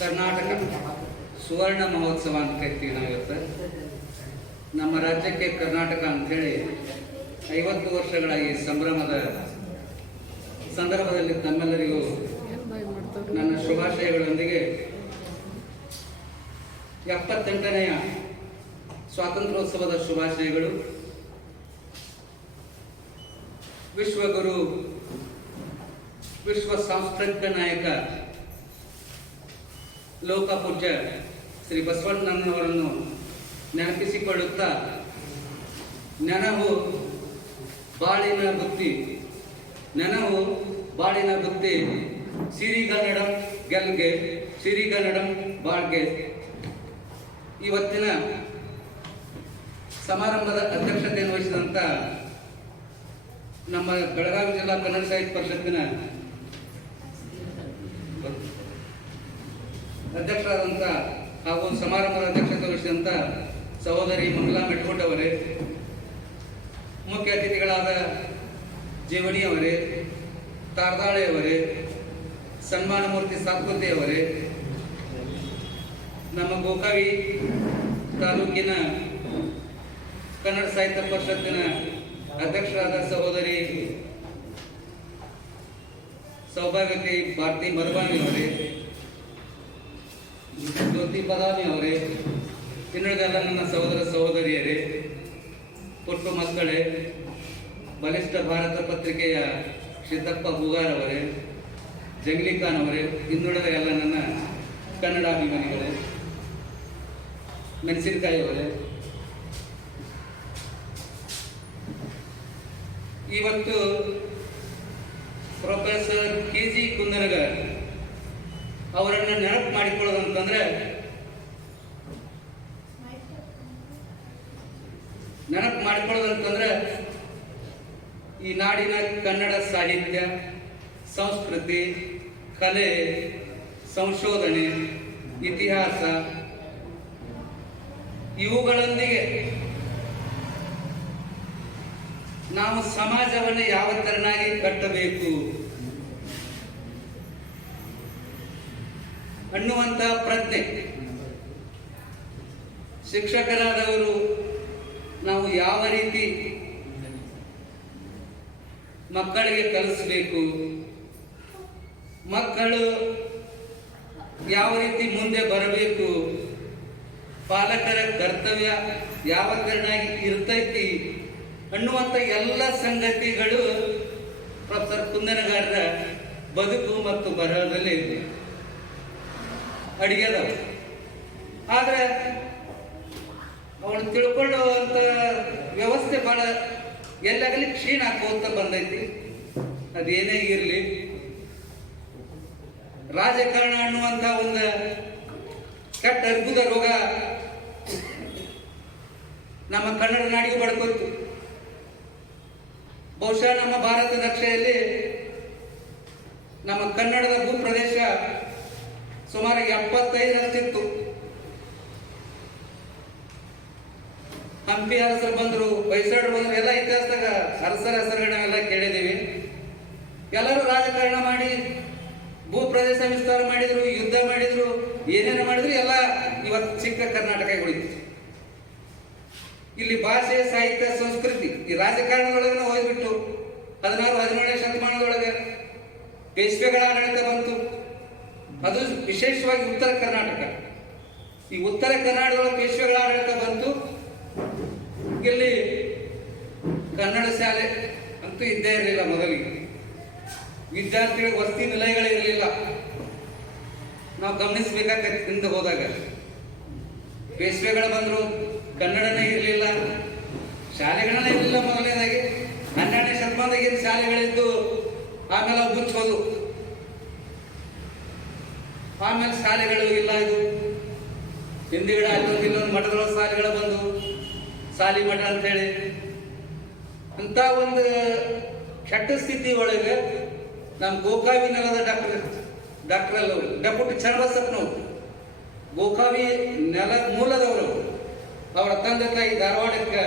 ಕರ್ನಾಟಕ ಸುವರ್ಣ ಮಹೋತ್ಸವ ಅಂತ ಕರಿತೀವಿ ನಾವು ಇವತ್ತು. ನಮ್ಮ ರಾಜ್ಯಕ್ಕೆ ಕರ್ನಾಟಕ ಅಂಥೇಳಿ 50 ವರ್ಷಗಳ ಈ ಸಂಭ್ರಮದ ಸಂದರ್ಭದಲ್ಲಿ ತಮ್ಮೆಲ್ಲರಿಗೂ ನನ್ನ ಶುಭಾಶಯಗಳೊಂದಿಗೆ 78ನೆಯ ಸ್ವಾತಂತ್ರ್ಯೋತ್ಸವದ ಶುಭಾಶಯಗಳು. ವಿಶ್ವಗುರು, ವಿಶ್ವ ಸಾಂಸ್ಕೃತಿಕ ನಾಯಕ, ಲೋಕಪೂಜ್ಯ ಶ್ರೀ ಬಸವಣ್ಣನವರನ್ನು ನೆನಪಿಸಿಕೊಳ್ಳುತ್ತಾ, ನೆನಹು ಬಾಳಿನ ಬುತ್ತಿ, ನೆನಹು ಬಾಳಿನ ಬುತ್ತಿ, ಸಿರಿಗನ್ನಡಂ ಗೆಲ್ಗೆ, ಸಿರಿಗನ್ನಡಂ ಬಾಳ್ಗೆ. ಇವತ್ತಿನ ಸಮಾರಂಭದ ಅಧ್ಯಕ್ಷತೆಯನ್ನು ವಹಿಸಿದಂಥ ನಮ್ಮ ಬೆಳಗಾವಿ ಜಿಲ್ಲಾ ಕನ್ನಡ ಸಾಹಿತ್ಯ ಪರಿಷತ್ತಿನ ಅಧ್ಯಕ್ಷರಾದಂಥ ಹಾಗೂ ಸಮಾರಂಭದ ಅಧ್ಯಕ್ಷತೆ ವಹಿಸಿದಂಥ ಸಹೋದರಿ ಮಂಗಲಾ ಮೆಟ್ಕೋಟ್ ಅವರೇ, ಮುಖ್ಯ ಅತಿಥಿಗಳಾದ ಜೀವಣಿ ಅವರೇ, ತಾರ್ದಾಳೆ ಅವರೇ, ಸನ್ಮಾನ ಮೂರ್ತಿ ಸಾತ್ಪತಿ ಅವರೇ, ನಮ್ಮ ಗೋಕಾವಿ ತಾಲೂಕಿನ ಕನ್ನಡ ಸಾಹಿತ್ಯ ಪರಿಷತ್ತಿನ ಅಧ್ಯಕ್ಷರಾದ ಸಹೋದರಿ ಸೌಭಾಗ್ಯತಿ ಭಾರತಿ ಮಧುಬಾನಿ ಅವರೇ, ಜ್ಯೋತಿ ಬದಾಮಿ ಅವರೇ, ಇನ್ನುಳಿದೆಲ್ಲ ನನ್ನ ಸಹೋದರ ಸಹೋದರಿಯರೇ, ಪುಟ್ಟ ಮಕ್ಕಳೇ, ಬಲಿಷ್ಠ ಭಾರತ ಪತ್ರಿಕೆಯ ಸಿದ್ದಪ್ಪ ಹೂಗಾರ್ ಅವರೇ, ಜಂಗ್ಲಿ ಖಾನ್ ಅವರೇ, ಇನ್ನುಳಿದ ಎಲ್ಲ ನನ್ನ ಕನ್ನಡ ಅಭಿಮಾನಿಗಳೇ, ಮೆಣಸಿನಕಾಯಿ ಅವರೇ, ಇವತ್ತು ಪ್ರೊಫೆಸರ್ KG ಕುಂದನಗರ್ ಅವರನ್ನು ನೆನಪು ಮಾಡಿಕೊಳ್ಳೋದಂತಂದ್ರೆ, ಈ ನಾಡಿನ ಕನ್ನಡ ಸಾಹಿತ್ಯ, ಸಂಸ್ಕೃತಿ, ಕಲೆ, ಸಂಶೋಧನೆ, ಇತಿಹಾಸ ಇವುಗಳೊಂದಿಗೆ ನಾವು ಸಮಾಜವನ್ನು ಯಾವ ತೆರನಾಗಿ ಕಟ್ಟಬೇಕು ಅನ್ನುವಂಥ ಪ್ರಜ್ಞೆ ಶಿಕ್ಷಕರಾದವರು ನಾವು ಯಾವ ರೀತಿ ಮಕ್ಕಳಿಗೆ ಕಲಿಸಬೇಕು, ಮಕ್ಕಳು ಯಾವ ರೀತಿ ಮುಂದೆ ಬರಬೇಕು, ಪಾಲಕರ ಕರ್ತವ್ಯ ಯಾವ ತೆರನಾಗಿ ಇರ್ತೈತಿ ಅನ್ನುವಂಥ ಎಲ್ಲ ಸಂಗತಿಗಳು ಪ್ರೊಫೆಸರ್ ಕುಂದನಗಾರರ ಬದುಕು ಮತ್ತು ಬರಹದಲ್ಲಿ ಅಡಿಗೆದವ. ಆದರೆ ಅವನು ತಿಳ್ಕೊಳ್ಳುವಂಥ ವ್ಯವಸ್ಥೆ ಬಹಳ ಎಲ್ಲಾಗಲಿ ಕ್ಷೀಣ ಹಾಕೋತ ಬಂದೈತಿ. ಅದೇನೇ ಇರಲಿ, ರಾಜಕಾರಣ ಅನ್ನುವಂಥ ಒಂದು ಕೆಟ್ಟ ಅರ್ಬುದ ರೋಗ ನಮ್ಮ ಕನ್ನಡ ನಾಡಿಗೆ ಬಡ್ಕೋತು. ಬಹುಶಃ ನಮ್ಮ ಭಾರತ ನಕ್ಷೆಯಲ್ಲಿ ನಮ್ಮ ಕನ್ನಡದ ಭೂಪ್ರದೇಶ ಸುಮಾರು 75ರಷ್ಟಿತ್ತು. ಹಂಪಿ ಅರಸರು ಬಂದರು, ಹೊಯ್ಸಳರು ಬಂದರು, ಎಲ್ಲ ಇತಿಹಾಸದಾಗ ಅರಸರ ಹೆಸರುಗಳನ್ನೆಲ್ಲ ಕೇಳಿದ್ದೀವಿ. ಎಲ್ಲರೂ ರಾಜಕಾರಣ ಮಾಡಿ ಭೂಪ್ರದೇಶ ವಿಸ್ತಾರ ಮಾಡಿದ್ರು, ಯುದ್ಧ ಮಾಡಿದ್ರು, ಏನೇನು ಮಾಡಿದ್ರು, ಎಲ್ಲ ಇವತ್ತು ಚಿಕ್ಕ ಕರ್ನಾಟಕ ಉಳಿತು. ಇಲ್ಲಿ ಭಾಷೆ, ಸಾಹಿತ್ಯ, ಸಂಸ್ಕೃತಿ ಈ ರಾಜಕಾರಣದೊಳಗೆ ಹೋಗ್ಬಿಟ್ಟು 16-17ನೇ ಶತಮಾನದೊಳಗೆ ಪೇಶ್ವೆಗಳ ಆಡಳಿತ ಬಂತು. ಅದು ವಿಶೇಷವಾಗಿ ಉತ್ತರ ಕರ್ನಾಟಕ. ಈ ಉತ್ತರ ಕರ್ನಾಟಕದೊಳಗೆ ಪೇಶ್ವೆಗಳ ಆಡಳಿತ ಬಂತು. ಇಲ್ಲಿ ಕನ್ನಡ ಶಾಲೆ ಅಂತೂ ಇದ್ದೇ ಇರಲಿಲ್ಲ. ಮೊದಲಿಗೆ ವಿದ್ಯಾರ್ಥಿಗಳಿಗೆ ವಸತಿ ನಿಲಯಗಳಿರಲಿಲ್ಲ. ನಾವು ಗಮನಿಸಬೇಕಾಗತ್ತೆ. ಹಿಂದೆ ಹೋದಾಗ ಪೇಶ್ವೆಗಳು ಬಂದರು, ಕನ್ನಡನೇ ಇರಲಿಲ್ಲ, ಶಾಲೆಗಳನ್ನ ಇರಲಿಲ್ಲ. ಮೊದಲನೇದಾಗಿ 12ನೇ ಶತಮಾನದಾಗ ಏನು ಶಾಲೆಗಳಿದ್ದು, ಆಮೇಲೆ ಅವು ಮುಚ್ಚೋದು, ಆಮೇಲೆ ಶಾಲೆಗಳು ಇಲ್ಲ. ಇದು ಹಿಂದಿಗಡೆ ಆಯ್ತು, ಇಲ್ಲೊಂದು ಮಠದೊಳಗೆ ಶಾಲೆಗಳು ಬಂದು ಶಾಲಿ ಮಠ ಅಂತೇಳಿ ಅಂತ ಒಂದು ಕೆಟ್ಟ ಸ್ಥಿತಿ ಒಳಗೆ ನಮ್ಮ ಗೋಕಾವಿ ನೆಲದ ಡಾಕ್ಟರ್ ಡೆಪ್ಯೂಟಿ ಚನ್ನಬಸಪ್ಪನವರು ಗೋಕಾವಿ ನೆಲ ಮೂಲದವರು, ಅವರ ತಂದೆ ತಾಯಿ ಧಾರವಾಡಕ್ಕೆ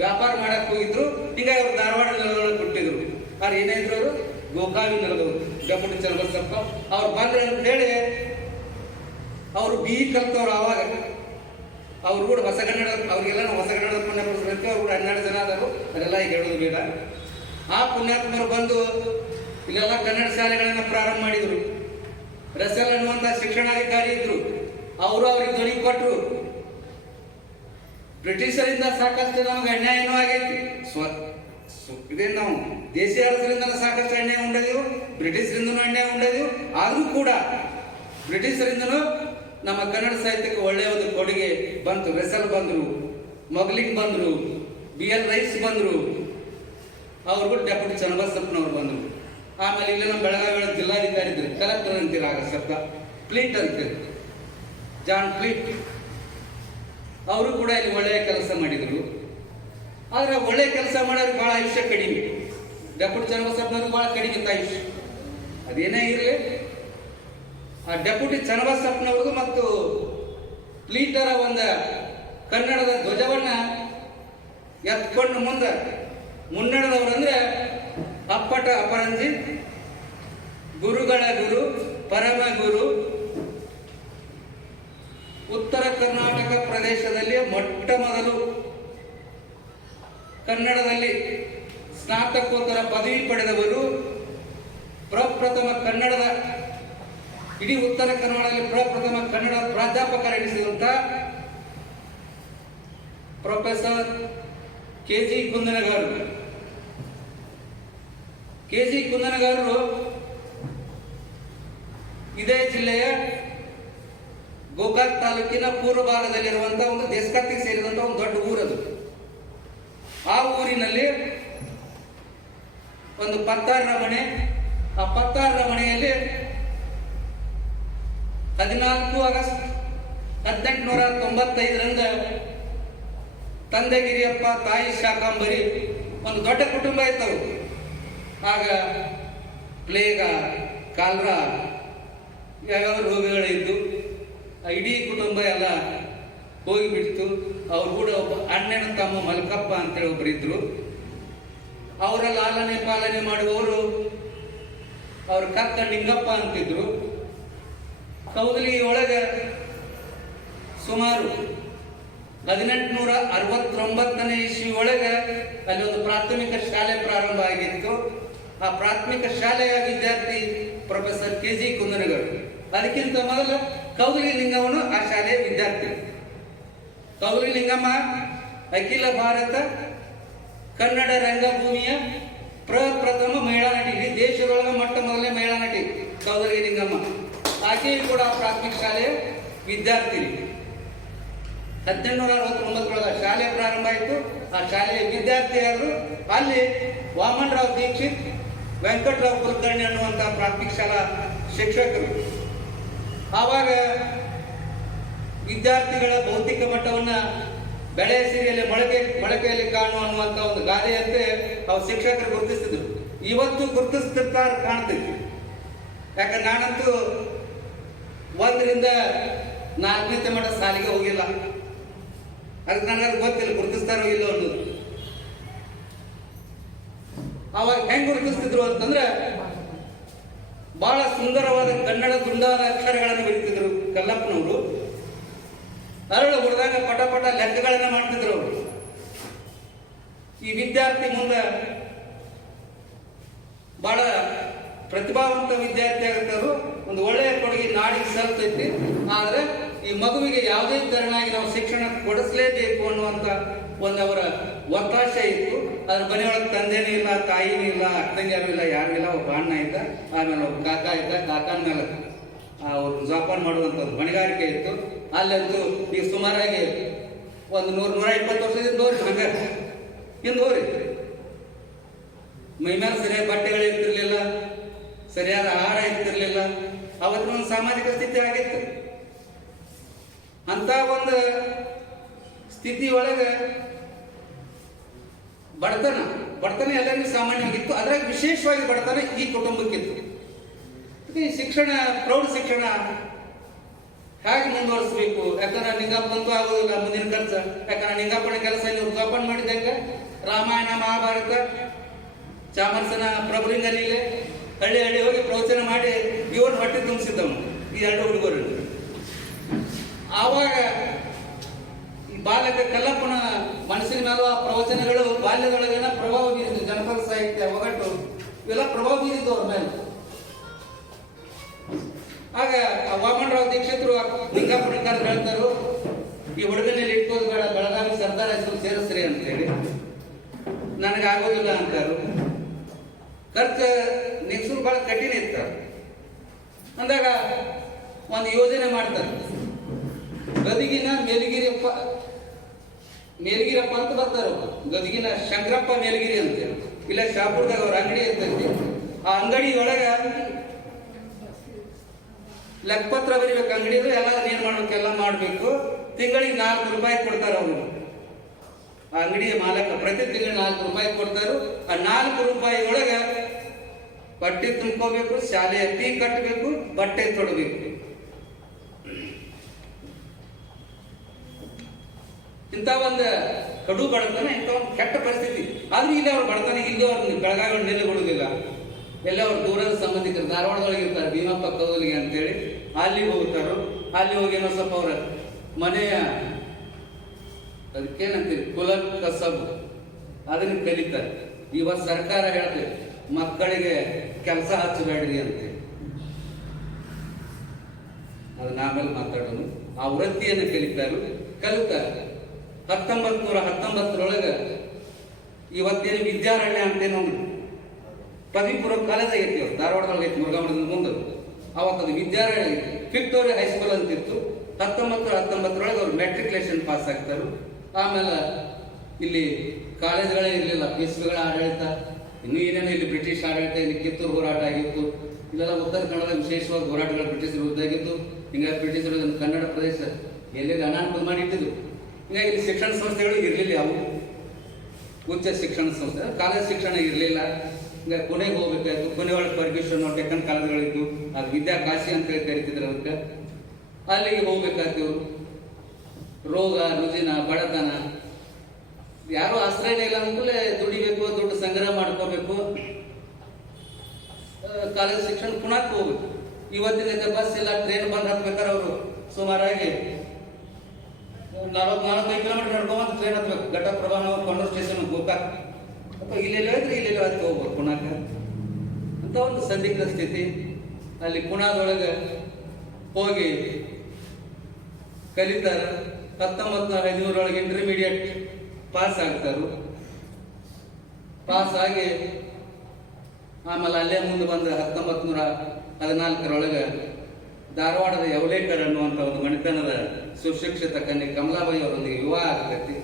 ವ್ಯಾಪಾರ ಮಾಡಕ್ಕೆ ಹೋಗಿದ್ರು. ಹೀಗಾಗಿ ಅವರು ಧಾರವಾಡ ನೆಲದೊಳಗೆ ಕೊಟ್ಟಿದ್ರು. ಅವ್ರು ಏನೇದ್ರು ಅವರು ಗೋಕಾವಿ ನೆಲದವರು ಡೆಪ್ಯೂಟಿ ಚನ್ನಬಸಪ್ಪ ಅವ್ರು ಬಂದ್ರೆ ಅಂತ ಹೇಳಿ ಅವರು BE ಕಲ್ತವ್ರು. ಆವಾಗ ಅವ್ರು ಕೂಡ ಹೊಸಗನ್ನಡ, ಅವ್ರಿಗೆಲ್ಲ ಹೊಸಗನ್ನಡದ ಪುಣ್ಯಪುರುಷರು ಅವ್ರು 12 ಜನ ಆದರು, ಅದೆಲ್ಲ ಈಗ ಹೇಳೋದು ಬೇಡ. ಆ ಪುಣ್ಯಾತ್ಮರು ಬಂದು ಇಲ್ಲೆಲ್ಲ ಕನ್ನಡ ಶಾಲೆಗಳನ್ನು ಪ್ರಾರಂಭ ಮಾಡಿದರು. ರಸಲ್ ಅನ್ನುವಂಥ ಶಿಕ್ಷಣಾಧಿಕಾರಿ ಇದ್ರು, ಅವರು ಅವ್ರಿಗೆ ಧ್ವನಿ ಕೊಟ್ಟರು. ಬ್ರಿಟಿಷರಿಂದ ಸಾಕಷ್ಟು ನಮಗೆ ಅನ್ಯಾಯನೂ ಆಗೈತಿ. ಇದೇ ನಾವು ದೇಶೀಯ ಅರಸರಿಂದ ಸಾಕಷ್ಟು ಅನ್ಯಾಯ ಉಂಡದೀವು, ಬ್ರಿಟಿಷರಿಂದನೂ ಅನ್ಯಾಯ ಉಂಡದೀವು. ಆದರೂ ಕೂಡ ಬ್ರಿಟಿಷರಿಂದನೂ ನಮ್ಮ ಕನ್ನಡ ಸಾಹಿತ್ಯಕ್ಕೆ ಒಳ್ಳೆಯ ಒಂದು ಕೊಡುಗೆ ಬಂತು. ರೆಸಲ್ ಬಂದರು, ಮೊಗ್ಲಿನ್ ಬಂದರು, BL ರೈಸ್ ಬಂದರು, ಅವ್ರಿಗೂ ಡೆಪ್ಯೂಟಿ ಚನ್ನಬಸಪ್ಪನವ್ರು ಬಂದರು. ಆಮೇಲೆ ಇಲ್ಲಿ ನಮ್ಮ ಬೆಳಗಾವಿ ಜಿಲ್ಲಾಧಿಕಾರಿ ಇದ್ರು, ಕಲೆಕ್ಟರ್ ಅಂತೀರ ಆಗ ಶಬ್ದ, ಪ್ಲೀಟ್ ಅಂತೀರಿ, ಜಾನ್ ಪ್ಲೀಟ್. ಅವರು ಕೂಡ ಇಲ್ಲಿ ಒಳ್ಳೆಯ ಕೆಲಸ ಮಾಡಿದರು. ಆದರೆ ಒಳ್ಳೆಯ ಕೆಲಸ ಮಾಡೋರಿಗೆ ಭಾಳ ಆಯುಷ್ಯ ಕಡಿಮೆ. ಡೆಪ್ಯೂಟಿ ಚನ್ನಬಸಪ್ಪನವ್ರಿಗೆ ಭಾಳ ಕಡಿಮೆ ಇತ್ತು ಆಯುಷ್ಯ. ಅದೇನೇ ಇರಲಿ, ಆ ಡೆಪ್ಯೂಟಿ ಚನ್ನಬಸಪ್ಪನವ್ರದ್ದು ಮತ್ತು ಪ್ಲೀಟರ ಒಂದು ಕನ್ನಡದ ಧ್ವಜವನ್ನ ಎತ್ಕೊಂಡು ಮುನ್ನಡೆದವರಂದ್ರೆ ಅಪ್ಪಟ ಅಪರಂಜಿ, ಗುರುಗಳ ಗುರು, ಪರಮ ಗುರು, ಉತ್ತರ ಕರ್ನಾಟಕ ಪ್ರದೇಶದಲ್ಲಿ ಮೊಟ್ಟ ಮೊದಲು ಕನ್ನಡದಲ್ಲಿ ಸ್ನಾತಕೋತ್ತರ ಪದವಿ ಪಡೆದವರು, ಪ್ರಪ್ರಥಮ ಕನ್ನಡದ ಇಡೀ ಉತ್ತರ ಕನ್ನಡದಲ್ಲಿ ಪ್ರಪ್ರಥಮ ಕನ್ನಡ ಪ್ರಾಧ್ಯಾಪಕರೆನಿಸಿದಂಥ ಪ್ರೊಫೆಸರ್ KG ಕುಂದನಗಾರರು. KG ಕುಂದನಗಾರರು ಇದೇ ಜಿಲ್ಲೆಯ ಗೋಕಾಕ್ ತಾಲೂಕಿನ ಪೂರ್ವ ಭಾಗದಲ್ಲಿರುವಂತಹ ಒಂದು ದೇಸ್ಕತ್ತಿಗೆ ಸೇರಿದಂತ ಒಂದು ದೊಡ್ಡ ಊರದು. ಆ ಊರಿನಲ್ಲಿ ಒಂದು ಪತ್ತಾರರ ಮನೆ. ಆ ಪತ್ತಾರರ ಮನೆಯಲ್ಲಿ 14 ಆಗಸ್ಟ್ 1895ರಂದು ತಂದೆ ಗಿರಿಯಪ್ಪ, ತಾಯಿ ಶಾಕಾಂಬರಿ, ಒಂದು ದೊಡ್ಡ ಕುಟುಂಬ ಇತ್ತವು. ಆಗ ಪ್ಲೇಗ, ಕಾಲ್ರಾ, ಯಾವ್ಯಾವ ರೋಗಗಳಿದ್ದು ಇಡೀ ಕುಟುಂಬ ಎಲ್ಲ ಹೋಗಿಬಿಡ್ತು. ಅವ್ರು ಕೂಡ ಒಬ್ಬ ಅಣ್ಣನ ತಮ್ಮ ಮಲ್ಕಪ್ಪ ಅಂತೇಳಿ ಒಬ್ಬರಿದ್ರು. ಅವರ ಲಾಲನೆ ಪಾಲನೆ ಮಾಡುವವರು ಅವ್ರ ಕಕ್ಕ ನಿಂಗಪ್ಪ ಅಂತಿದ್ರು. ಕೌದಲಿ ಒಳಗೆ ಸುಮಾರು 1869ನೇ ಇಸ್ವಿ ಒಳಗೆ ಅಲ್ಲಿ ಒಂದು ಪ್ರಾಥಮಿಕ ಶಾಲೆ ಪ್ರಾರಂಭ ಆಗಿತ್ತು. ಆ ಪ್ರಾಥಮಿಕ ಶಾಲೆಯ ವಿದ್ಯಾರ್ಥಿ ಪ್ರೊಫೆಸರ್ KG ಕುಂದನಗರ್. ಅದಕ್ಕಿಂತ ಮೊದಲು ಕೌದಲಿ ಲಿಂಗಮ್ಮನು ಆ ಶಾಲೆಯ ವಿದ್ಯಾರ್ಥಿ. ಕೌದಲಿ ಲಿಂಗಮ್ಮ ಅಖಿಲ ಭಾರತ ಕನ್ನಡ ರಂಗಭೂಮಿಯ ಪ್ರಪ್ರಥಮ ಮಹಿಳಾ ನಟಿ, ಇಡೀ ದೇಶದೊಳಗೆ ಮೊಟ್ಟ ಮೊದಲನೇ ಮಹಿಳಾ ನಟಿ ಕೌದಲಿ ಲಿಂಗಮ್ಮ. ಆಕೆಯು ಕೂಡ ಪ್ರಾಥಮಿಕ ಶಾಲೆಯ ವಿದ್ಯಾರ್ಥಿ. 1869 ಶಾಲೆ ಪ್ರಾರಂಭ ಆಯಿತು. ಆ ಶಾಲೆಯ ವಿದ್ಯಾರ್ಥಿಯಾದರು. ಅಲ್ಲಿ ವಾಮನರಾವ್ ದೀಕ್ಷಿತ್, ವೆಂಕಟರಾವ್ ಕುಲಕರ್ಣಿ ಅನ್ನುವಂತಹ ಪ್ರಾಥಮಿಕ ಶಾಲಾ ಶಿಕ್ಷಕರು. ಆವಾಗ ವಿದ್ಯಾರ್ಥಿಗಳ ಭೌತಿಕ ಮಟ್ಟವನ್ನ ಬೆಳೆ ಸಿರಿಯಲ್ಲಿ ಮೊಳಕೆಯಲ್ಲಿ ಕಾಣು ಅನ್ನುವಂತ ಒಂದು ಗಾದೆಯಂತೆ ಅವ್ರು ಶಿಕ್ಷಕರು ಗುರುತಿಸ್ತಿದ್ರು. ಇವತ್ತು ಗುರುತಿಸ್ತಿರ್ತಾರೆ ಕಾಣ್ತಿದ್ರು. ಯಾಕಂದ್ರೆ ನಾನಂತೂ 1ರಿಂದ 4ನೇ ಮಟ್ಟ ಸಾಲಿಗೆ ಹೋಗಿಲ್ಲ. ಅದಕ್ಕೆ ನನಗೆ ಗೊತ್ತಿಲ್ಲ ಗುರುತಿಸ್ತಾರೋ ಇಲ್ಲೋ ಅನ್ನೋದು. ಅವಾಗ ಹೆಂಗ್ ಗುರುತಿಸ್ತಿದ್ರು ಅಂತಂದ್ರೆ ಬಹಳ ಸುಂದರವಾದ ಕನ್ನಡ ದುಂಡಾದ ಅಕ್ಷರಗಳನ್ನು ಬರೀತಿದ್ರು ಕಲ್ಲಪ್ಪನವರು. ಅರಳು ಹೊಡೆದಾಗ ಪಟ ಪಟ ಲೆಕ್ಕಗಳನ್ನ ಮಾಡ್ತಿದ್ರು ಅವರು. ಈ ವಿದ್ಯಾರ್ಥಿ ಮುಂದೆ ಬಹಳ ಪ್ರತಿಭಾವಂತ ವಿದ್ಯಾರ್ಥಿ ಆಗಿರ್ತಾರು. ಒಂದು ಒಳ್ಳೆಯ ಕೊಡುಗೆ ನಾಡಿಗೆ ಸಲ್ತೈತಿ. ಆದ್ರೆ ಈ ಮಗುವಿಗೆ ಯಾವುದೇ ತರನಾಗಿ ನಾವು ಶಿಕ್ಷಣ ಕೊಡಿಸ್ಲೇಬೇಕು ಅನ್ನುವಂತ ಒಂದು ಅವರ ಒತ್ತಾಸೆ ಇತ್ತು. ಅದ್ರ ಮನೆಯೊಳಗೆ ತಂದೆನೂ ಇಲ್ಲ, ತಾಯಿನೂ ಇಲ್ಲ, ಅಕ್ಕಂಗ್ಯಾರು ಇಲ್ಲ, ಯಾರು ಇಲ್ಲ. ಒಬ್ಬ ಅಣ್ಣ ಇದ್ದ, ಆಮೇಲೆ ಒಬ್ಬ ಕಾಕ ಇದ್ದ. ಕಾಕನ ಮೇಲೆ ಅವ್ರು ಜೋಪಾನ ಮಾಡುವಂಥದ್ದು ಹೊಣೆಗಾರಿಕೆ ಇತ್ತು. ಅಲ್ಲಂತೂ ಈಗ ಸುಮಾರಾಗಿ ಒಂದು 100-120 ವರ್ಷದಿಂದ ಹೋರಿ ಹಂಗ ಹಿಂದೆ ಹೋರಿ. ಮೈ ಮೇಲೆ ಸರಿಯಾದ ಬಟ್ಟೆಗಳು ಇರ್ತಿರ್ಲಿಲ್ಲ, ಸರಿಯಾದ ಆಹಾರ ಇರ್ತಿರ್ಲಿಲ್ಲ. ಅವತ್ತಿನ ಒಂದು ಸಾಮಾಜಿಕ ಸ್ಥಿತಿ ಆಗಿತ್ತು. ಅಂತ ಒಂದು ಸ್ಥಿತಿ ಒಳಗೆ ಬಡತನ ಎಲ್ಲರಿಗೂ ಸಾಮಾನ್ಯವಾಗಿತ್ತು. ಅದ್ರಾಗ ವಿಶೇಷವಾಗಿ ಬಡತನ ಈ ಕುಟುಂಬಕ್ಕಿತ್ತು. ಈ ಶಿಕ್ಷಣ, ಪ್ರೌಢ ಶಿಕ್ಷಣ ಹೇಗೆ ಮುಂದುವರಿಸಬೇಕು? ಯಾಕಂದ್ರೆ ನಿಂಗಪ್ಪಂತೂ ಆಗೋದಿಲ್ಲ ಮುಂದಿನ ಖರ್ಚು. ಯಾಕಂದ್ರೆ ನಿಂಗಪ್ಪನ ಕೆಲಸ ಇವ್ರು ಜೋಪಾನ ಮಾಡಿದಂಗ ರಾಮಾಯಣ, ಮಹಾಭಾರತ, ಚಾಮರಸನ ಪ್ರಭುಲಿಂಗಲೀಲೆ ಹಳ್ಳಿ ಹೋಗಿ ಪ್ರವಚನ ಮಾಡಿ ಇವ್ರನ್ನ ಹೊಟ್ಟೆ ತುಂಬಿಸಿದ್ದವನು ಈ 2 ಹುಡುಗರು. ಆವಾಗ ಈ ಬಾಲಕ ಕಲ್ಲಪ್ಪನ ಮನಸ್ಸಿನ ಮೇಲೂ ಆ ಪ್ರವಚನಗಳು ಬಾಲ್ಯದೊಳಗೇನ ಪ್ರಭಾವ ಬೀರಿದ್ದು. ಜನಪದ ಸಾಹಿತ್ಯ ಒಗಟು ಇವೆಲ್ಲ ಪ್ರಭಾವ ಬೀರಿದ್ದು ಅವ್ರ ಮೇಲೆ. ಆಗ ವಾಮನರಾವ್ ದೀಕ್ಷಿತರು ಲಿಂಗಾಪುರಕಾರ ಹೇಳ್ತಾರು, ಈ ಹುಡುಗನಲ್ಲಿ ಇಟ್ಕೋದು ಬೇಡ, ಬೆಳಗಾವಿ ಸರ್ದಾರ ಹೆಸರು ಸೇರಿಸ್ರಿ ಅಂತೇಳಿ. ನನಗಾಗೋದಿಲ್ಲ ಅಂತಾರು. ಖರ್ಚು ನಿಗ್ಸು ಬಹಳ ಕಠಿಣ ಇತ್ತ. ಅಂದಾಗ ಒಂದು ಯೋಜನೆ ಮಾಡ್ತಾರೆ. ಗದಗಿನ ಮೇಲಗಿರಿಯಪ್ಪ ಅಂತ ಬರ್ತಾರೆ. ಗದಗಿನ ಶಂಕರಪ್ಪ ಮೇಲಗಿರಿ ಅಂತೇಳಿ, ಇಲ್ಲ ಶಾಪುರದಾಗ ಅವ್ರ ಅಂಗಡಿ ಇರ್ತೈತಿ. ಆ ಅಂಗಡಿ ಒಳಗ ಲೆಕ್ಕಪತ್ರ ಬರೀಬೇಕು. ಅಂಗಡಿದು ಎಲ್ಲ ಏನ್ ಮಾಡ್ಬೇಕು, ಎಲ್ಲ ಮಾಡ್ಬೇಕು. ತಿಂಗಳಿಗೆ 4 ರೂಪಾಯಿ ಕೊಡ್ತಾರೆ ಅವರು. ಆ ಅಂಗಡಿಯ ಮಾಲಕ ಪ್ರತಿ ತಿಂಗಳು 4 ರೂಪಾಯಿ ಕೊಡ್ತಾರು. ಆ 4 ರೂಪಾಯಿ ಒಳಗ ಬಟ್ಟೆ ತುಂಬ್ಕೋಬೇಕು, ಶಾಲೆಯ ಫೀ ಕಟ್ಟಬೇಕು, ಬಟ್ಟೆ ತೊಡಬೇಕು. ಇಂಥ ಒಂದು ಕಡು ಬಡತನ, ಇಂಥ ಒಂದು ಕೆಟ್ಟ ಪರಿಸ್ಥಿತಿ. ಆದ್ರೆ ಇಲ್ಲಿ ಅವ್ರು ಬಡತನ ಇಲ್ಲಿ ಅವ್ರು ಬೆಳಗಾವಿ ನೆಲೆಗೊಡುದಿಲ್ಲ. ಎಲ್ಲ ಅವ್ರು ದೂರದ ಸಂಬಂಧಿಕರು ಧಾರವಾಡದೊಳಗೆ ಇರ್ತಾರೆ, ಭೀಮಪ್ಪ ಕೌದಲಿಗೆ ಅಂತೇಳಿ. ಅಲ್ಲಿಗೆ ಹೋಗ್ತಾರೋ. ಅಲ್ಲಿ ಹೋಗಿ ಏನೋ ಸ್ವಲ್ಪ ಅವ್ರ ಮನೆಯ ಅದಕ್ಕೇನಂತೀರಿ ಕುಲ ಕಸಬು ಅದನ್ನ ಕಲಿತಾರೆ. ಇವತ್ತು ಸರ್ಕಾರ ಹೇಳ್ತೇವೆ ಮಕ್ಕಳಿಗೆ ಕೆಲಸ ಹಚ್ಚಬೇಡ್ರಿ ಅಂತೇಳಿ. ಅದನ್ನ ಆಮೇಲೆ ಮಾತಾಡೋದು. ಆ ವೃತ್ತಿಯನ್ನು ಕಲಿತಾರೆ. 1919 ಇವತ್ತೇನು ವಿದ್ಯಾರಣ್ಯ ಅಂತೇನೋ ಪದವಿ ಪೂರ್ವ ಕಾಲೇಜ್ ಆಗೈತಿ. ಅವ್ರು ಧಾರವಾಡದೊಳಗೆ ಐತಿ, ಮುರುಘಾಮಠದ ಮುಂದೆ. ಅವತ್ತದು ವಿದ್ಯಾರಣ್ಯ ವಿಕ್ಟೋರಿಯಾ ಹೈಸ್ಕೂಲ್ ಅಂತಿತ್ತು. 1919 ಅವ್ರು ಮೆಟ್ರಿಕ್ಯುಲೇಷನ್ ಪಾಸ್ ಆಗ್ತಾರೆ. ಆಮೇಲೆ ಇಲ್ಲಿ ಕಾಲೇಜ್ಗಳೇ ಇರಲಿಲ್ಲ, ಪೇಶ್ವೆಗಳ ಆಡಳಿತ, ಇನ್ನೂ ಏನೇನೋ ಇಲ್ಲಿ ಬ್ರಿಟಿಷ್ ಆಡಳಿತ, ಇಲ್ಲಿ ಕಿತ್ತೂರು ಹೋರಾಟ ಆಗಿತ್ತು. ಇಲ್ಲೆಲ್ಲ ಉತ್ತರ ಕನ್ನಡದ ವಿಶೇಷವಾಗಿ ಹೋರಾಟಗಳು ಬ್ರಿಟಿಷರ ವಿರುದ್ಧ ಆಗಿತ್ತು. ಹಿಂಗಾಗಿ ಬ್ರಿಟಿಷರು ಕನ್ನಡ ಪ್ರದೇಶ ಎಲ್ಲೆಲ್ಲಿ ಅನಾನುಕೂಲ ಮಾಡಿ ಇಟ್ಟಿದ್ರು. ಹಿಂಗಾಗಿ ಇಲ್ಲಿ ಶಿಕ್ಷಣ ಸಂಸ್ಥೆಗಳು ಇರಲಿಲ್ಲ. ಅವು ಉಚ್ಚ ಶಿಕ್ಷಣ ಸಂಸ್ಥೆ, ಕಾಲೇಜ್ ಶಿಕ್ಷಣ ಇರಲಿಲ್ಲ. ಹಿಂಗಾಗಿ ಪುಣೆಗೆ ಹೋಗ್ಬೇಕಾಯ್ತು. ಪುಣೆ ಒಳಗೆ ಫರ್ಗ್ಯೂಸನ್ ಟೆಕ್ಕನ್ ಕಾಲೇಜ್ಗಳಿತ್ತು. ಅದು ವಿದ್ಯಾಕಾಶಿ ಅಂತ ಹೇಳಿ ಕರಿತಿದ್ರು ಅದಕ್ಕೆ. ಅಲ್ಲಿಗೆ ಹೋಗ್ಬೇಕಾಯ್ತು. ಇವರು ರೋಗ ರುಜಿನ ಬಡತನ ಯಾರು ಆಶ್ರಯ ಇಲ್ಲ ಅಂದ್ಮೇಲೆ ದುಡಿಬೇಕು, ದುಡ್ಡು ಸಂಗ್ರಹ ಮಾಡ್ಕೋಬೇಕು, ಕಾಲೇಜ್ ಶಿಕ್ಷಣ ಪುಣಕ್ಕೆ ಹೋಗ್ಬೇಕು. ಇವತ್ತಿನ ಬಸ್ ಇಲ್ಲ, ಟ್ರೈನ್ ಬಂದ್ ಹತ್ಬೇಕಾದ್ರೆ ಅವರು ಸುಮಾರಾಗಿ 45 ಕಿಲೋಮೀಟರ್ ನಡ್ಕೊಂಬಂದು ಟ್ರೈನ್ ಹತ್ಬೇಕು. ಘಟಪ್ರಭಾ ಕೊಂಡೂರು ಸ್ಟೇಷನ್ ಗೋಕಾಕ್ ಅಥವಾ ಇಲ್ಲೆಲ್ಲ ಇದ್ರೆ ಇಲ್ಲೆಲ್ಲ ಅದಕ್ಕೆ ಹೋಗ್ಬೇಕು ಪುಣಕ್ಕೆ ಅಂತ ಒಂದು ಸಂದಿಗ್ಧ ಸ್ಥಿತಿ. ಅಲ್ಲಿ ಪುಣಾದೊಳಗೆ ಹೋಗಿ ಕಲಿತಾರೆ. 1915 ಇಂಟರ್ಮೀಡಿಯೇಟ್ ಪಾಸ್ ಆಗ್ತಾರು. ಪಾಸ್ ಆಗಿ ಆಮೇಲೆ ಅಲ್ಲೇ ಮುಂದೆ ಬಂದ 1914 ಧಾರವಾಡದ ಯವಲೇಕರ್ ಅನ್ನುವಂಥ ಒಂದು ಮಣಿತನದ ಸುಶಿಕ್ಷಿತ ಕನ್ಯೆ ಕಮಲಾಬಾಯಿ ಅವರೊಂದಿಗೆ ವಿವಾಹ ಆಗತೈತಿ.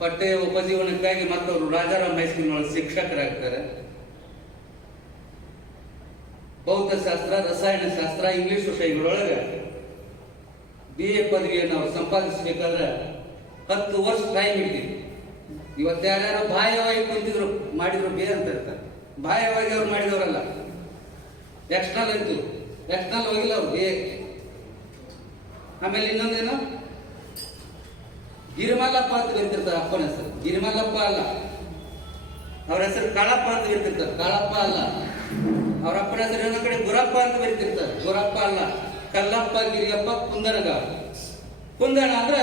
ಪಠ್ಯ ಉಪಜೀವನಕ್ಕಾಗಿ ಮತ್ತವರು ರಾಜಾರಾಮ್ ಹೈಸ್ಕೂಲ್ನೊಳಗೆ ಶಿಕ್ಷಕರಾಗ್ತಾರೆ. ಭೌತಶಾಸ್ತ್ರ, ರಸಾಯನಶಾಸ್ತ್ರ, ಇಂಗ್ಲಿಷ್ ವಿಷಯಗಳೊಳಗೆ BA ಪದವಿಯನ್ನು ಅವ್ರು ಸಂಪಾದಿಸಬೇಕಾದ್ರೆ 10 ವರ್ಷ ಟೈಮ್ ಹಿಡಿದಿದ್ರು. ಇವತ್ತು ಯಾರ್ಯಾರು ಬಾಹ್ಯವಾಗಿ ಕುಂತಿದ್ರು ಮಾಡಿದ್ರು BA ಅಂತ ಇರ್ತಾರೆ. ಬಾಹ್ಯವಾಗಿ ಅವ್ರು ಮಾಡಿದವರಲ್ಲ, ಎಕ್ಸ್ಟರ್ನಲ್ ಇತ್ತು. ಎಕ್ಸ್ಟರ್ನಲ್ ಹೋಗಿಲ್ಲ ಅವ್ರು BA. ಆಮೇಲೆ ಇನ್ನೊಂದೇನು, ಗಿರಿಮಲ್ಲಪ್ಪ ಅಂತ ಬರೀತಿರ್ತಾರೆ ಅಪ್ಪನ ಹೆಸರು. ಗಿರಿಮಲ್ಲಪ್ಪ ಅಲ್ಲ, ಅವ್ರ ಹೆಸರು ಕಾಳಪ್ಪ ಅಂತ ಬರೀತಿರ್ತಾರೆ. ಕಾಳಪ್ಪ ಅಲ್ಲ. ಅವ್ರ ಅಪ್ಪನ ಹೆಸರು ಇನ್ನೊಂದು ಕಡೆ ಗುರಪ್ಪ ಅಂತ ಬರೀತಿರ್ತಾರೆ. ಗುರಪ್ಪ ಅಲ್ಲ, ಕಲ್ಲಪ್ಪ ಗಿರಿಯಪ್ಪ ಕುಂದನಗಾರ. ಕುಂದಣ ಅಂದ್ರೆ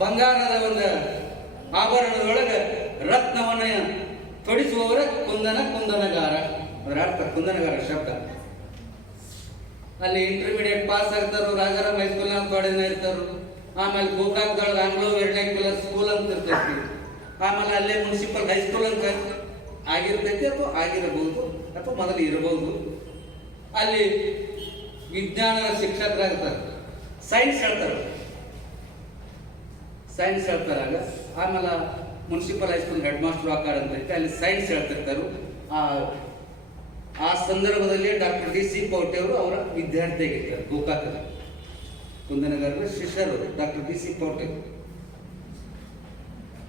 ಬಂಗಾರದ ಒಂದು ಆಭರಣದೊಳಗೆ ರತ್ನವನ್ನ ತೊಡಿಸುವವರ ಕುಂದನಗಾರ. ಅದರ ಅರ್ಥ ಕುಂದನಗಾರ ಶಬ್ದ. ಅಲ್ಲಿ ಇಂಟರ್ಮೀಡಿಯೇಟ್ ಪಾಸ್ ಆಗ್ತಾರು. ರಾಜಾರಾಮ್ ಹೈಸ್ಕೂಲ್ ತೊಡೆನ ಇರ್ತಾರು. ಆಮೇಲೆ ಗೋಕಾಕ್ದೊಳಗೆ ಆಂಗ್ಲೋ ವೆರ್ನಾಕ್ಯುಲರ್ ಸ್ಕೂಲ್ ಅಂತ ಇರ್ತೈತಿ. ಆಮೇಲೆ ಅಲ್ಲೇ ಮುನ್ಸಿಪಲ್ ಹೈಸ್ಕೂಲ್ ಅಂತ ಆಗಿರ್ತೈತಿ, ಅಥವಾ ಆಗಿರಬಹುದು, ಅಥವಾ ಮೊದಲು ಇರಬಹುದು. ಅಲ್ಲಿ ವಿಜ್ಞಾನದ ಶಿಕ್ಷಕರಾಗ್ತಾರೆ. ಸೈನ್ಸ್ ಹೇಳ್ತಾರಾಗ. ಆಮೇಲೆ ಮುನ್ಸಿಪಲ್ ಹೈಸ್ಕೂಲ್ ಹೆಡ್ ಮಾಸ್ಟರ್ ಆಕಾರ ಅಂತ ಐತೆ, ಅಲ್ಲಿ ಸೈನ್ಸ್ ಹೇಳ್ತಿರ್ತಾರೆ. ಆ ಸಂದರ್ಭದಲ್ಲಿ ಡಾಕ್ಟರ್ DC ಪೌಟೆ ಅವರು ಅವರ ವಿದ್ಯಾರ್ಥಿ ಆಗಿರ್ತಾರೆ. ಗೋಕಾಕದ ಕುಂದನಗಾರರ ಶಿಷ್ಯರು ಡಾಕ್ಟರ್ DC ಪೌಟೆ.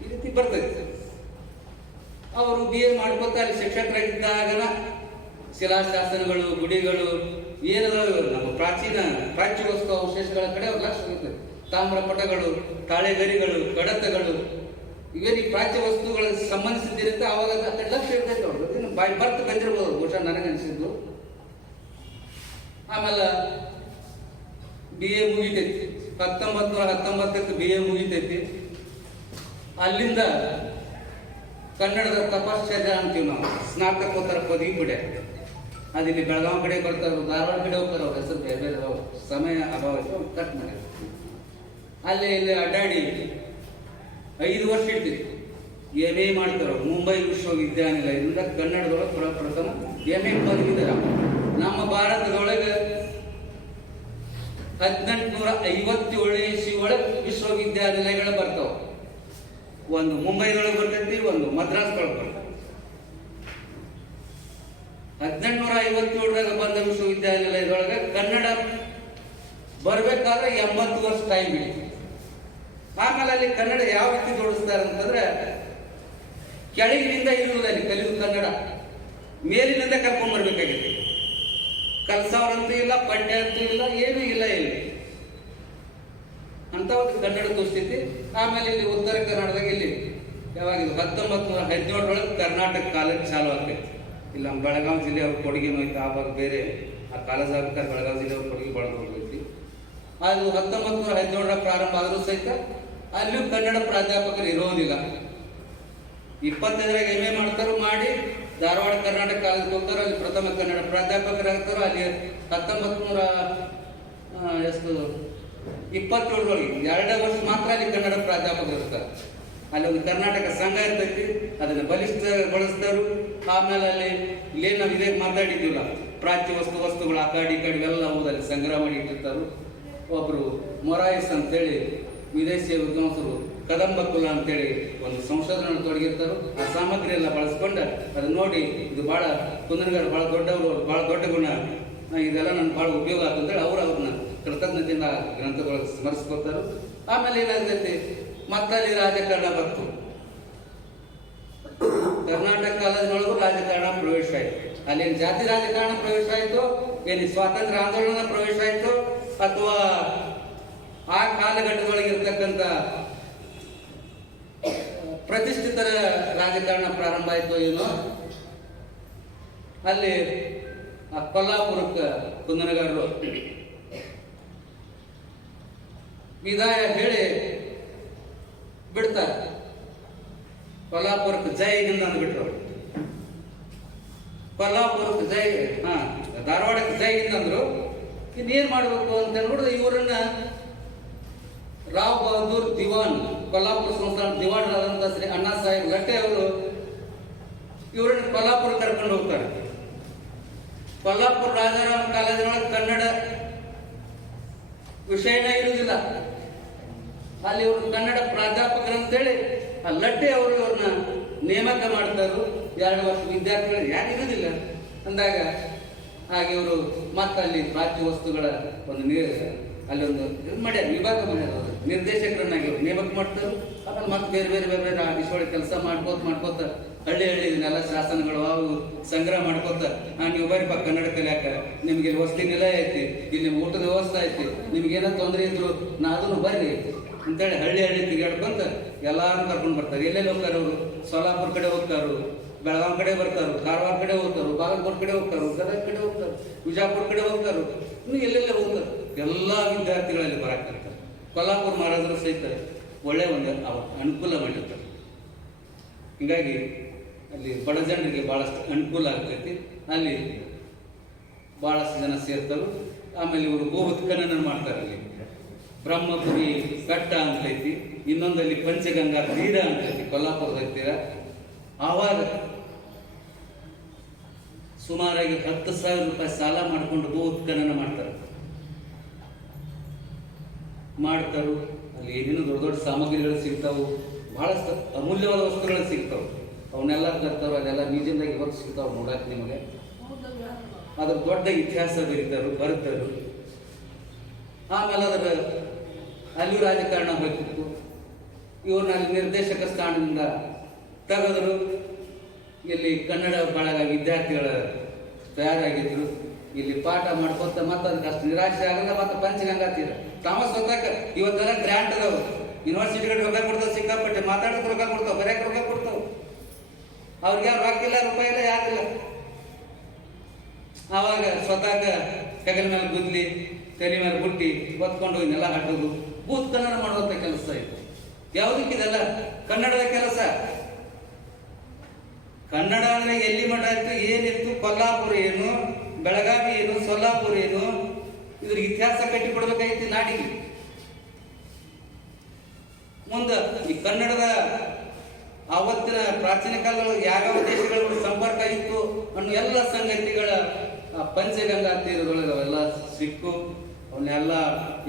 ಈ ರೀತಿ ಬರ್ತೈತೆ. ಅವರು BA ಮಾಡ್ಕೊತ ಅಲ್ಲಿ ಶಿಕ್ಷಕರಾಗಿದ್ದಾಗನ ಶಿಲಾಶಾಸನಗಳು, ಗುಡಿಗಳು ಏನದಾವ ನಮ್ಮ ಪ್ರಾಚ್ಯ ವಸ್ತು ಅವಶೇಷಗಳ ಕಡೆ ಅವ್ರ ಲಕ್ಷ್ಯ ಹೋಗ್ತದೆ. ತಾಮ್ರಪಟಗಳು, ತಾಳೆಗರಿಗಳು, ಕಡತಗಳು, ಇವೇನು ಈ ಪ್ರಾಚ್ಯ ವಸ್ತುಗಳಿಗೆ ಸಂಬಂಧಿಸಿದಿರುತ್ತೆ. ಅವಾಗ ಲಕ್ಷ್ಯ ಇರ್ತೈತೆ ಅವ್ರದ್ದು. ಬರ್ತ್ ಬಂದಿರ್ಬೋದು ಬಹುಶಃ ನನಗನ್ಸಿದ್ದು. ಆಮೇಲೆ BA ಮುಗಿತೈತಿ. 1919 BA ಮುಗಿತೈತಿ. ಅಲ್ಲಿಂದ ಕನ್ನಡದ ತಪಶ್ಚರ್ಯ ಅಂತೀವಿ ನಾವು, ಸ್ನಾತಕೋತ್ತರ ಪದವಿ ಪಡೆ. ಅದಿಲ್ಲಿ ಬೆಳಗಾವಿ ಕಡೆ ಬರ್ತಾರೆ, ಧಾರವಾಡ ಕಡೆ ಹೋಗ್ತಾರೆ. ಅವ್ರ ಹೆಸರು ಬೇರೆ ಬೇರೆ, ಸಮಯ ಅಭಾವ ಕಟ್ ಮಾಡಿ ಅಲ್ಲಿ ಇಲ್ಲಿ ಅಡ್ಡಾಡಿ 5 ವರ್ಷ ಇರ್ತಿತ್ತು. MA ಮಾಡ್ತಾರೆ ಮುಂಬೈ ವಿಶ್ವವಿದ್ಯಾನಿಲಯದಿಂದ ಕನ್ನಡದೊಳಗೆ ಪ್ರಥಮ MA ಪದವಿಧರ. ನಮ್ಮ ಭಾರತದೊಳಗೆ 1857 ಇಸ್ವಿ ಒಳಗೆ ವಿಶ್ವವಿದ್ಯಾನಿಲಯಗಳು ಬರ್ತಾವ. ಒಂದು ಮುಂಬೈದೊಳಗೆ ಬರ್ತೈತಿ, ಒಂದು ಮದ್ರಾಸ್ದೊಳಗೆ ಬರ್ತೈತಿ. 1857 ಬಂದ ವಿಶ್ವವಿದ್ಯಾನಿಲಯದೊಳಗೆ ಕನ್ನಡ ಬರ್ಬೇಕಾದ್ರೆ 80 ವರ್ಷ ಟೈಮ್ ಹಿಡಿತು. ಆಮೇಲೆ ಅಲ್ಲಿ ಕನ್ನಡ ಯಾವ ರೀತಿ ಜೋಡಿಸ್ತಾರೆ ಅಂತಂದ್ರೆ, ಕೆಳಗಿನಿಂದ ಇರುವುದಿಲ್ಲ ಅಲ್ಲಿ ಕಲಿಯುವ ಕನ್ನಡ, ಮೇಲಿನಿಂದ ಕರ್ಕೊಂಡ್ ಬರ್ಬೇಕಾಗಿದೆ. ಕಲ್ಸವ್ರಂತೂ ಇಲ್ಲ, ಪಠ್ಯ ಅಂತೂ ಇಲ್ಲ, ಏನೂ ಇಲ್ಲ ಇಲ್ಲಿ ಅಂತ ಒಂದು ಕನ್ನಡ ದುಸ್ಥಿತಿ. ಆಮೇಲೆ ಇಲ್ಲಿ ಉತ್ತರ ಕನ್ನಡದಾಗ ಇಲ್ಲಿ ಯಾವಾಗ 1917 ಕರ್ನಾಟಕ ಕಾಲೇಜ್ ಚಾಲು ಆಗ್ತೈತಿ. ಇಲ್ಲ ನಮ್ಮ ಬೆಳಗಾವಿ ಜಿಲ್ಲೆ ಅವ್ರ ಕೊಡುಗೆನೂ ಐತೆ. ಆವಾಗ ಬೇರೆ ಆ ಕಾಲೇಜ್ ಆಗ್ಬೇಕಾದ್ರೆ ಬೆಳಗಾವಿ ಜಿಲ್ಲೆ ಅವ್ರ ಕೊಡುಗೆ ಬಳದು ಹೋಗೈತಿ. ಅದು 1917 ಪ್ರಾರಂಭ ಆದರೂ ಸಹಿತ ಅಲ್ಲಿಯೂ ಕನ್ನಡ ಪ್ರಾಧ್ಯಾಪಕರು ಇರೋದಿಲ್ಲ. 25 MA ಮಾಡ್ತಾರೋ, ಮಾಡಿ ಧಾರವಾಡ ಕರ್ನಾಟಕ ಕಾಲೇಜ್ ಹೋಗ್ತಾರೋ, ಅಲ್ಲಿ ಪ್ರಥಮ ಕನ್ನಡ ಪ್ರಾಧ್ಯಾಪಕರಾಗ್ತಾರೋ. ಅಲ್ಲಿ 1927 2 ವರ್ಷ ಮಾತ್ರ ಅಲ್ಲಿ ಕನ್ನಡ ಪ್ರಾಧ್ಯಾಪಕರು ಇರ್ತಾರೆ. ಅಲ್ಲಿ ಒಂದು ಕರ್ನಾಟಕ ಸಂಘ ಇರ್ತೈತಿ, ಅದನ್ನು ಬಲಿಷ್ಠಗೊಳಿಸ್ತಾರು. ಆಮೇಲೆ ಅಲ್ಲಿ ಇಲ್ಲೇನು ನಾವು ಇದೇ ಮಾತಾಡಿದ್ದೀವಲ್ಲ, ಪ್ರಾಚ್ಯ ವಸ್ತುಗಳು ಆ ಕಡೆ ಈ ಕಡೆ ಎಲ್ಲ ಹೋದಲ್ಲಿ ಸಂಗ್ರಹ ಮಾಡಿ ಇಟ್ಟಿರ್ತಾರು. ಒಬ್ರು ಮೊರಾಯಿಸ್ ಅಂತೇಳಿ ವಿದೇಶಿಯ ವಿದ್ವಾಂಸರು ಕದಂಬ ಕುಲ ಅಂತೇಳಿ ಒಂದು ಸಂಶೋಧನೆ ತೊಡಗಿರ್ತಾರೋ. ಆ ಸಾಮಗ್ರಿ ಎಲ್ಲ ಬಳಸ್ಕೊಂಡು ಅದನ್ನ ನೋಡಿ ಇದು ಬಹಳ ಕುಂದನಗಾರ ಬಹಳ ದೊಡ್ಡವರು, ಬಹಳ ದೊಡ್ಡ ಗುಣ, ಇದೆಲ್ಲ ನನ್ಗೆ ಬಹಳ ಉಪಯೋಗ ಅಂತೇಳಿ ಅವ್ರು ಅವ್ರನ್ನ ಕೃತಜ್ಞತೆಯಿಂದ ಗ್ರಂಥದೊಳಗೆ ಸ್ಮರಿಸ್ಕೊತಾರೆ. ಆಮೇಲೆ ಏನಾಗ್ತೈತಿ, ಮತ್ತಲ್ಲಿ ರಾಜಕಾರಣ ಬಂತು. ಕರ್ನಾಟಕ ಕಾಲೇಜಿನೊಳಗೂ ರಾಜಕಾರಣ ಪ್ರವೇಶ ಆಯ್ತು. ಅಲ್ಲೇನು ಜಾತಿ ರಾಜಕಾರಣ ಪ್ರವೇಶ ಆಯ್ತು, ಏನು ಸ್ವಾತಂತ್ರ್ಯ ಆಂದೋಲನ ಪ್ರವೇಶ ಆಯ್ತು, ಅಥವಾ ಆ ಕಾಲಘಟ್ಟದೊಳಗೆ ಇರ್ತಕ್ಕಂಥ ಪ್ರತಿಷ್ಠಿತರ ರಾಜಕಾರಣ ಪ್ರಾರಂಭ ಆಯ್ತು ಏನೋ. ಅಲ್ಲಿ ಆ ಕೊಲ್ಲಾಪುರಕ್ಕೆ ಕುಂದನಗಾರರು ವಿದಾಯ ಹೇಳಿ ಬಿಡ್ತಾರೆ. ಕೊಲ್ಲಾಪುರಕ್ಕೆ ಜೈ ಹಿಂದ್ ಅಂದ್ಬಿಟ್ರು. ಕೊಲ್ಲಾಪುರಕ್ಕೆ ಜೈ, ಧಾರವಾಡಕ್ಕೆ ಜೈ ಹಿಂದ್ ಅಂದ್ರು. ಇನ್ನೇನ್ ಮಾಡ್ಬೇಕು ಅಂತ ಹೇಳ್ಬಿಟ್ಟು ಇವರನ್ನ ರಾವ್ ಬಹದ್ದೂರ್ ದಿವಾನ್, ಕೊಲ್ಲಾಪುರ ಸಂಸ್ಥಾನ ದಿವಾನ್ ಆದಂತ ಶ್ರೀ ಅಣ್ಣಾ ಸಾಹೇಬ್ ಲಟ್ಟೆ ಅವರು ಇವರನ್ನ ಕೊಲ್ಲಾಪುರ ಕರ್ಕೊಂಡು ಹೋಗ್ತಾರೆ. ಕೊಲ್ಲಾಪುರ ರಾಜಾರಾಮ್ ಕಾಲೇಜಿನೊಳಗೆ ಕನ್ನಡ ವಿಷಯನೇ ಇರುವುದಿಲ್ಲ. ಅಲ್ಲಿ ಇವರು ಕನ್ನಡ ಪ್ರಾಧ್ಯಾಪಕರಂತೇಳಿ ಆ ಲಟ್ಟೆ ಅವರು ಇವ್ರನ್ನ ನೇಮಕ ಮಾಡ್ತಾರು. 2 ವರ್ಷ ವಿದ್ಯಾರ್ಥಿಗಳು ಯಾರು ಇರುವುದಿಲ್ಲ ಅಂದಾಗ ಹಾಗೆ ಇವರು ಮತ್ತೆ ಅಲ್ಲಿ ಪ್ರಾಚ್ಯ ವಸ್ತುಗಳ ಒಂದು ಅಲ್ಲೊಂದು ಮಾಡ್ಯಾರ, ವಿಭಾಗ ಮಾಡ್ಯಾರ. ನಿರ್ದೇಶಕರನ್ನಾಗಿ ಅವ್ರು ನೇಮಕ ಮಾಡ್ತಾರೆ. ಆಮೇಲೆ ಮತ್ತೆ ಬೇರೆ ಬೇರೆ ಬೇರೆ ಬೇರೆ ಆಫೀಸೊಳಗೆ ಕೆಲಸ ಮಾಡ್ಕೋತ ಹಳ್ಳಿ ಇದನ್ನೆಲ್ಲ ಶಾಸನಗಳು ಅವು ಸಂಗ್ರಹ ಮಾಡ್ಕೋತ, ನೀವು ಬರ್ರಿಪ್ಪ ಕನ್ನಡ ಕಲಿಯಾಕ, ನಿಮ್ಗೆ ಇಲ್ಲಿ ವಸತಿ ನಿಲಯ ಐತಿ, ಇಲ್ಲಿ ಊಟದ ವ್ಯವಸ್ಥೆ ಐತಿ, ನಿಮ್ಗೇನೋ ತೊಂದರೆ ಇದ್ರು ನಾ ಅದನ್ನು ಬರ್ರಿ ಅಂತೇಳಿ ಹಳ್ಳಿ ತಿರುಗಾಡ್ಕೊಂತ ಎಲ್ಲಾರು ಕರ್ಕೊಂಡು ಬರ್ತಾರೆ. ಎಲ್ಲೆಲ್ಲಿ ಹೋಗ್ತಾರೆ ಅವರು? ಸೋಲಾಪುರ ಕಡೆ ಹೋಗ್ತಾರು, ಬೆಳಗಾವಿ ಕಡೆ ಬರ್ತಾರು, ಕಾರವಾರ ಕಡೆ ಹೋಗ್ತಾರು, ಬಾಗಲಕೋಟೆ ಕಡೆ ಹೋಗ್ತಾರು, ಗದಗ ಕಡೆ ಹೋಗ್ತಾರು, ವಿಜಯಪುರ ಕಡೆ ಹೋಗ್ತಾರು, ಇನ್ನು ಎಲ್ಲೆಲ್ಲ ಹೋಗ್ತಾರೆ. ಎಲ್ಲಾ ವಿದ್ಯಾರ್ಥಿಗಳಲ್ಲಿ ಬರಾಕ್ತಿರ್ತಾರೆ. ಕೊಲ್ಲಾಪುರ ಮಹಾರಾಜರು ಸಹಿತ ಒಳ್ಳೆ ಒಂದು ಅನುಕೂಲ ಮಾಡಿರ್ತಾರೆ. ಹೀಗಾಗಿ ಅಲ್ಲಿ ಬಡ ಜನರಿಗೆ ಬಹಳಷ್ಟು ಅನುಕೂಲ ಆಗ್ತೈತಿ. ಅಲ್ಲಿ ಬಹಳಷ್ಟು ಜನ ಸೇರ್ತಾರೆ. ಆಮೇಲೆ ಇವರು ಗೋವುತ್ಖನನ ಮಾಡ್ತಾರೆ. ಅಲ್ಲಿ ಬ್ರಹ್ಮಪುರಿ ಕಟ್ಟ ಅಂತೈತಿ, ಇನ್ನೊಂದಲ್ಲಿ ಪಂಚಗಂಗಾ ತೀರ ಅಂತೈತಿ ಕೊಲ್ಲಾಪುರದ ತೀರ. ಆವಾಗ ಸುಮಾರಾಗಿ 10,000 ರೂಪಾಯಿ ಸಾಲ ಮಾಡಿಕೊಂಡು ಗೋವುತ್ಖನನ ಮಾಡ್ತಾರು. ಅಲ್ಲಿ ಏನೇನು ದೊಡ್ಡ ದೊಡ್ಡ ಸಾಮಗ್ರಿಗಳು ಸಿಗ್ತಾವು, ಬಹಳಷ್ಟು ಅಮೂಲ್ಯವಾದ ವಸ್ತುಗಳು ಸಿಗ್ತಾವೆ. ಅವನ್ನೆಲ್ಲ ತರ್ತಾರೋ, ಅದೆಲ್ಲ ಮ್ಯೂಸಿಯಂದಾಗ ಇವತ್ತು ಸಿಗ್ತಾವೆ ನೋಡಕ್ಕೆ ನಿಮಗೆ. ಅದ್ರ ದೊಡ್ಡ ಇತಿಹಾಸ ಬರೀತಾರು. ಆಮೇಲೆ ಅದರ ಅಲ್ಲಿ ರಾಜಕಾರಣ ಹೋಗ್ತಿತ್ತು. ಇವ್ರನ್ನ ಅಲ್ಲಿ ನಿರ್ದೇಶಕ ಸ್ಥಾನದಿಂದ ತೆಗೆದರು. ಇಲ್ಲಿ ಕನ್ನಡ ಬಳಗ ವಿದ್ಯಾರ್ಥಿಗಳ ತಯಾರಾಗಿದ್ರು. ಇಲ್ಲಿ ಪಾಠ ಮಾಡ್ಕೊತ ಮತ್ತೆ ಅದಕ್ಕೆ ಅಷ್ಟು ನಿರಾಶೆ ಆಗಲ್ಲ. ಮತ್ತೆ ಪಂಚಗಂಗಾ ತೀರ ತಾಮಸ್ ಹೊತ್ತಾಕ ಇವತ್ತೆಲ್ಲ ಗ್ರ್ಯಾಂಟ್ ಅದಾವ. ಯೂನಿವರ್ಸಿಟಿಗಳು ರೊಕ್ಕ ಕೊಡ್ತಾವ, ಸಿಕ್ಕಾಪಟ್ಟೆ ಮಾತಾಡೋಕೆ ರೊಕ್ಕ ಕೊಡ್ತಾವ, ಬರೆಯಕ್ಕೆ ರೊಕ್ಕ ಕೊಡ್ತಾವ. ಅವ್ರಿಗೆ ಯಾರು ರೊಕ್ಕ ಇಲ್ಲ, ರೂಪಾಯಿ ಇಲ್ಲ, ಯಾರಿಲ್ಲ. ಆವಾಗ ಸ್ವತಃ ಹೆಗಲ ಮೇಲೆ ಗುದ್ಲಿ ತಲೆ ಮೇಲೆ ಬುಟ್ಟಿ ಹೊತ್ಕೊಂಡು ನೆಲ ಹಾಕೋದು, ಬೂತ್ ಕನ್ನಡ ಮಾಡುವಂತ ಕೆಲಸ ಇತ್ತು. ಯಾವುದಕ್ಕಿದೆಲ್ಲ ಕನ್ನಡದ ಕೆಲಸ. ಕನ್ನಡ ಅಂದ್ರೆ ಎಲ್ಲಿ ಮಠ ಇತ್ತು, ಏನಿತ್ತು, ಕೊಲ್ಲಾಪುರ ಏನು, ಬೆಳಗಾವಿ ಏನು, ಸೊಲ್ಲಾಪುರ ಏನು, ಇದ್ರ ಇತಿಹಾಸ ಕಟ್ಟಿಕೊಡ್ಬೇಕಾಗಿತ್ತು ನಾಡಿಗೆ. ಮುಂದ ಈ ಕನ್ನಡದ ಆವತ್ತಿನ ಪ್ರಾಚೀನ ಕಾಲದೊಳಗೆ ಯಾವ್ಯಾವ ದೇಶಗಳ ಸಂಪರ್ಕ ಇತ್ತು ಅನ್ನೋ ಎಲ್ಲ ಸಂಗತಿಗಳ ಪಂಚಗಂಗಾ ತೀರದೊಳಗೆ ಅವೆಲ್ಲ ಸಿಕ್ಕು. ಅವನ್ನೆಲ್ಲ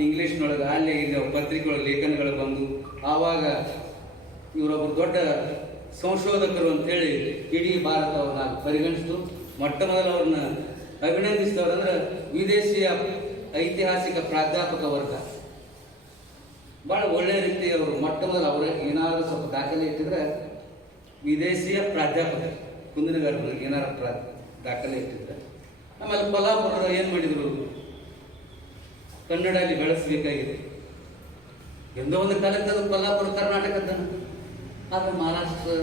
ಇಂಗ್ಲಿಷ್ನೊಳಗೆ ಅಲ್ಲಿ ಇಲ್ಲಿ ಪತ್ರಿಕೆಗಳ ಲೇಖನಗಳು ಬಂದು, ಆವಾಗ ಇವರೊಬ್ಬರು ದೊಡ್ಡ ಸಂಶೋಧಕರು ಅಂತೇಳಿ ಇಡೀ ಭಾರತ ಅವ್ರನ್ನ ಪರಿಗಣಿಸಿತು. ಮೊಟ್ಟ ಮೊದಲು ಅವ್ರನ್ನ ಅಭಿನಂದಿಸಿದವ್ರಂದ್ರೆ ವಿದೇಶಿಯ ಐತಿಹಾಸಿಕ ಪ್ರಾಧ್ಯಾಪಕ ವರ್ಗ. ಬಹಳ ಒಳ್ಳೆಯ ರೀತಿ ಅವರು ಮೊಟ್ಟ ಮೊದಲು ಅವ್ರ ಏನಾದರೂ ಸ್ವಲ್ಪ ದಾಖಲೆ ಇಟ್ಟಿದ್ರೆ ವಿದೇಶಿಯ ಪ್ರಾಧ್ಯಾಪಕ ಕುಂದನಗಾರರಿಗೆ ಏನಾರ ದಾಖಲೆ ಇಟ್ಟಿದ್ರೆ. ಆಮೇಲೆ ಕೊಲ್ಲಾಪುರದ ಏನ್ ಮಾಡಿದ್ರು, ಕನ್ನಡ ಅಲ್ಲಿ ಬೆಳೆಸಬೇಕಾಗಿದೆ. ಎಂದೋ ಒಂದು ಕಾಲಕ್ಕೆ ಅದು ಕೊಲ್ಲಾಪುರ ಕರ್ನಾಟಕದ, ಆದ್ರೆ ಮಹಾರಾಷ್ಟ್ರ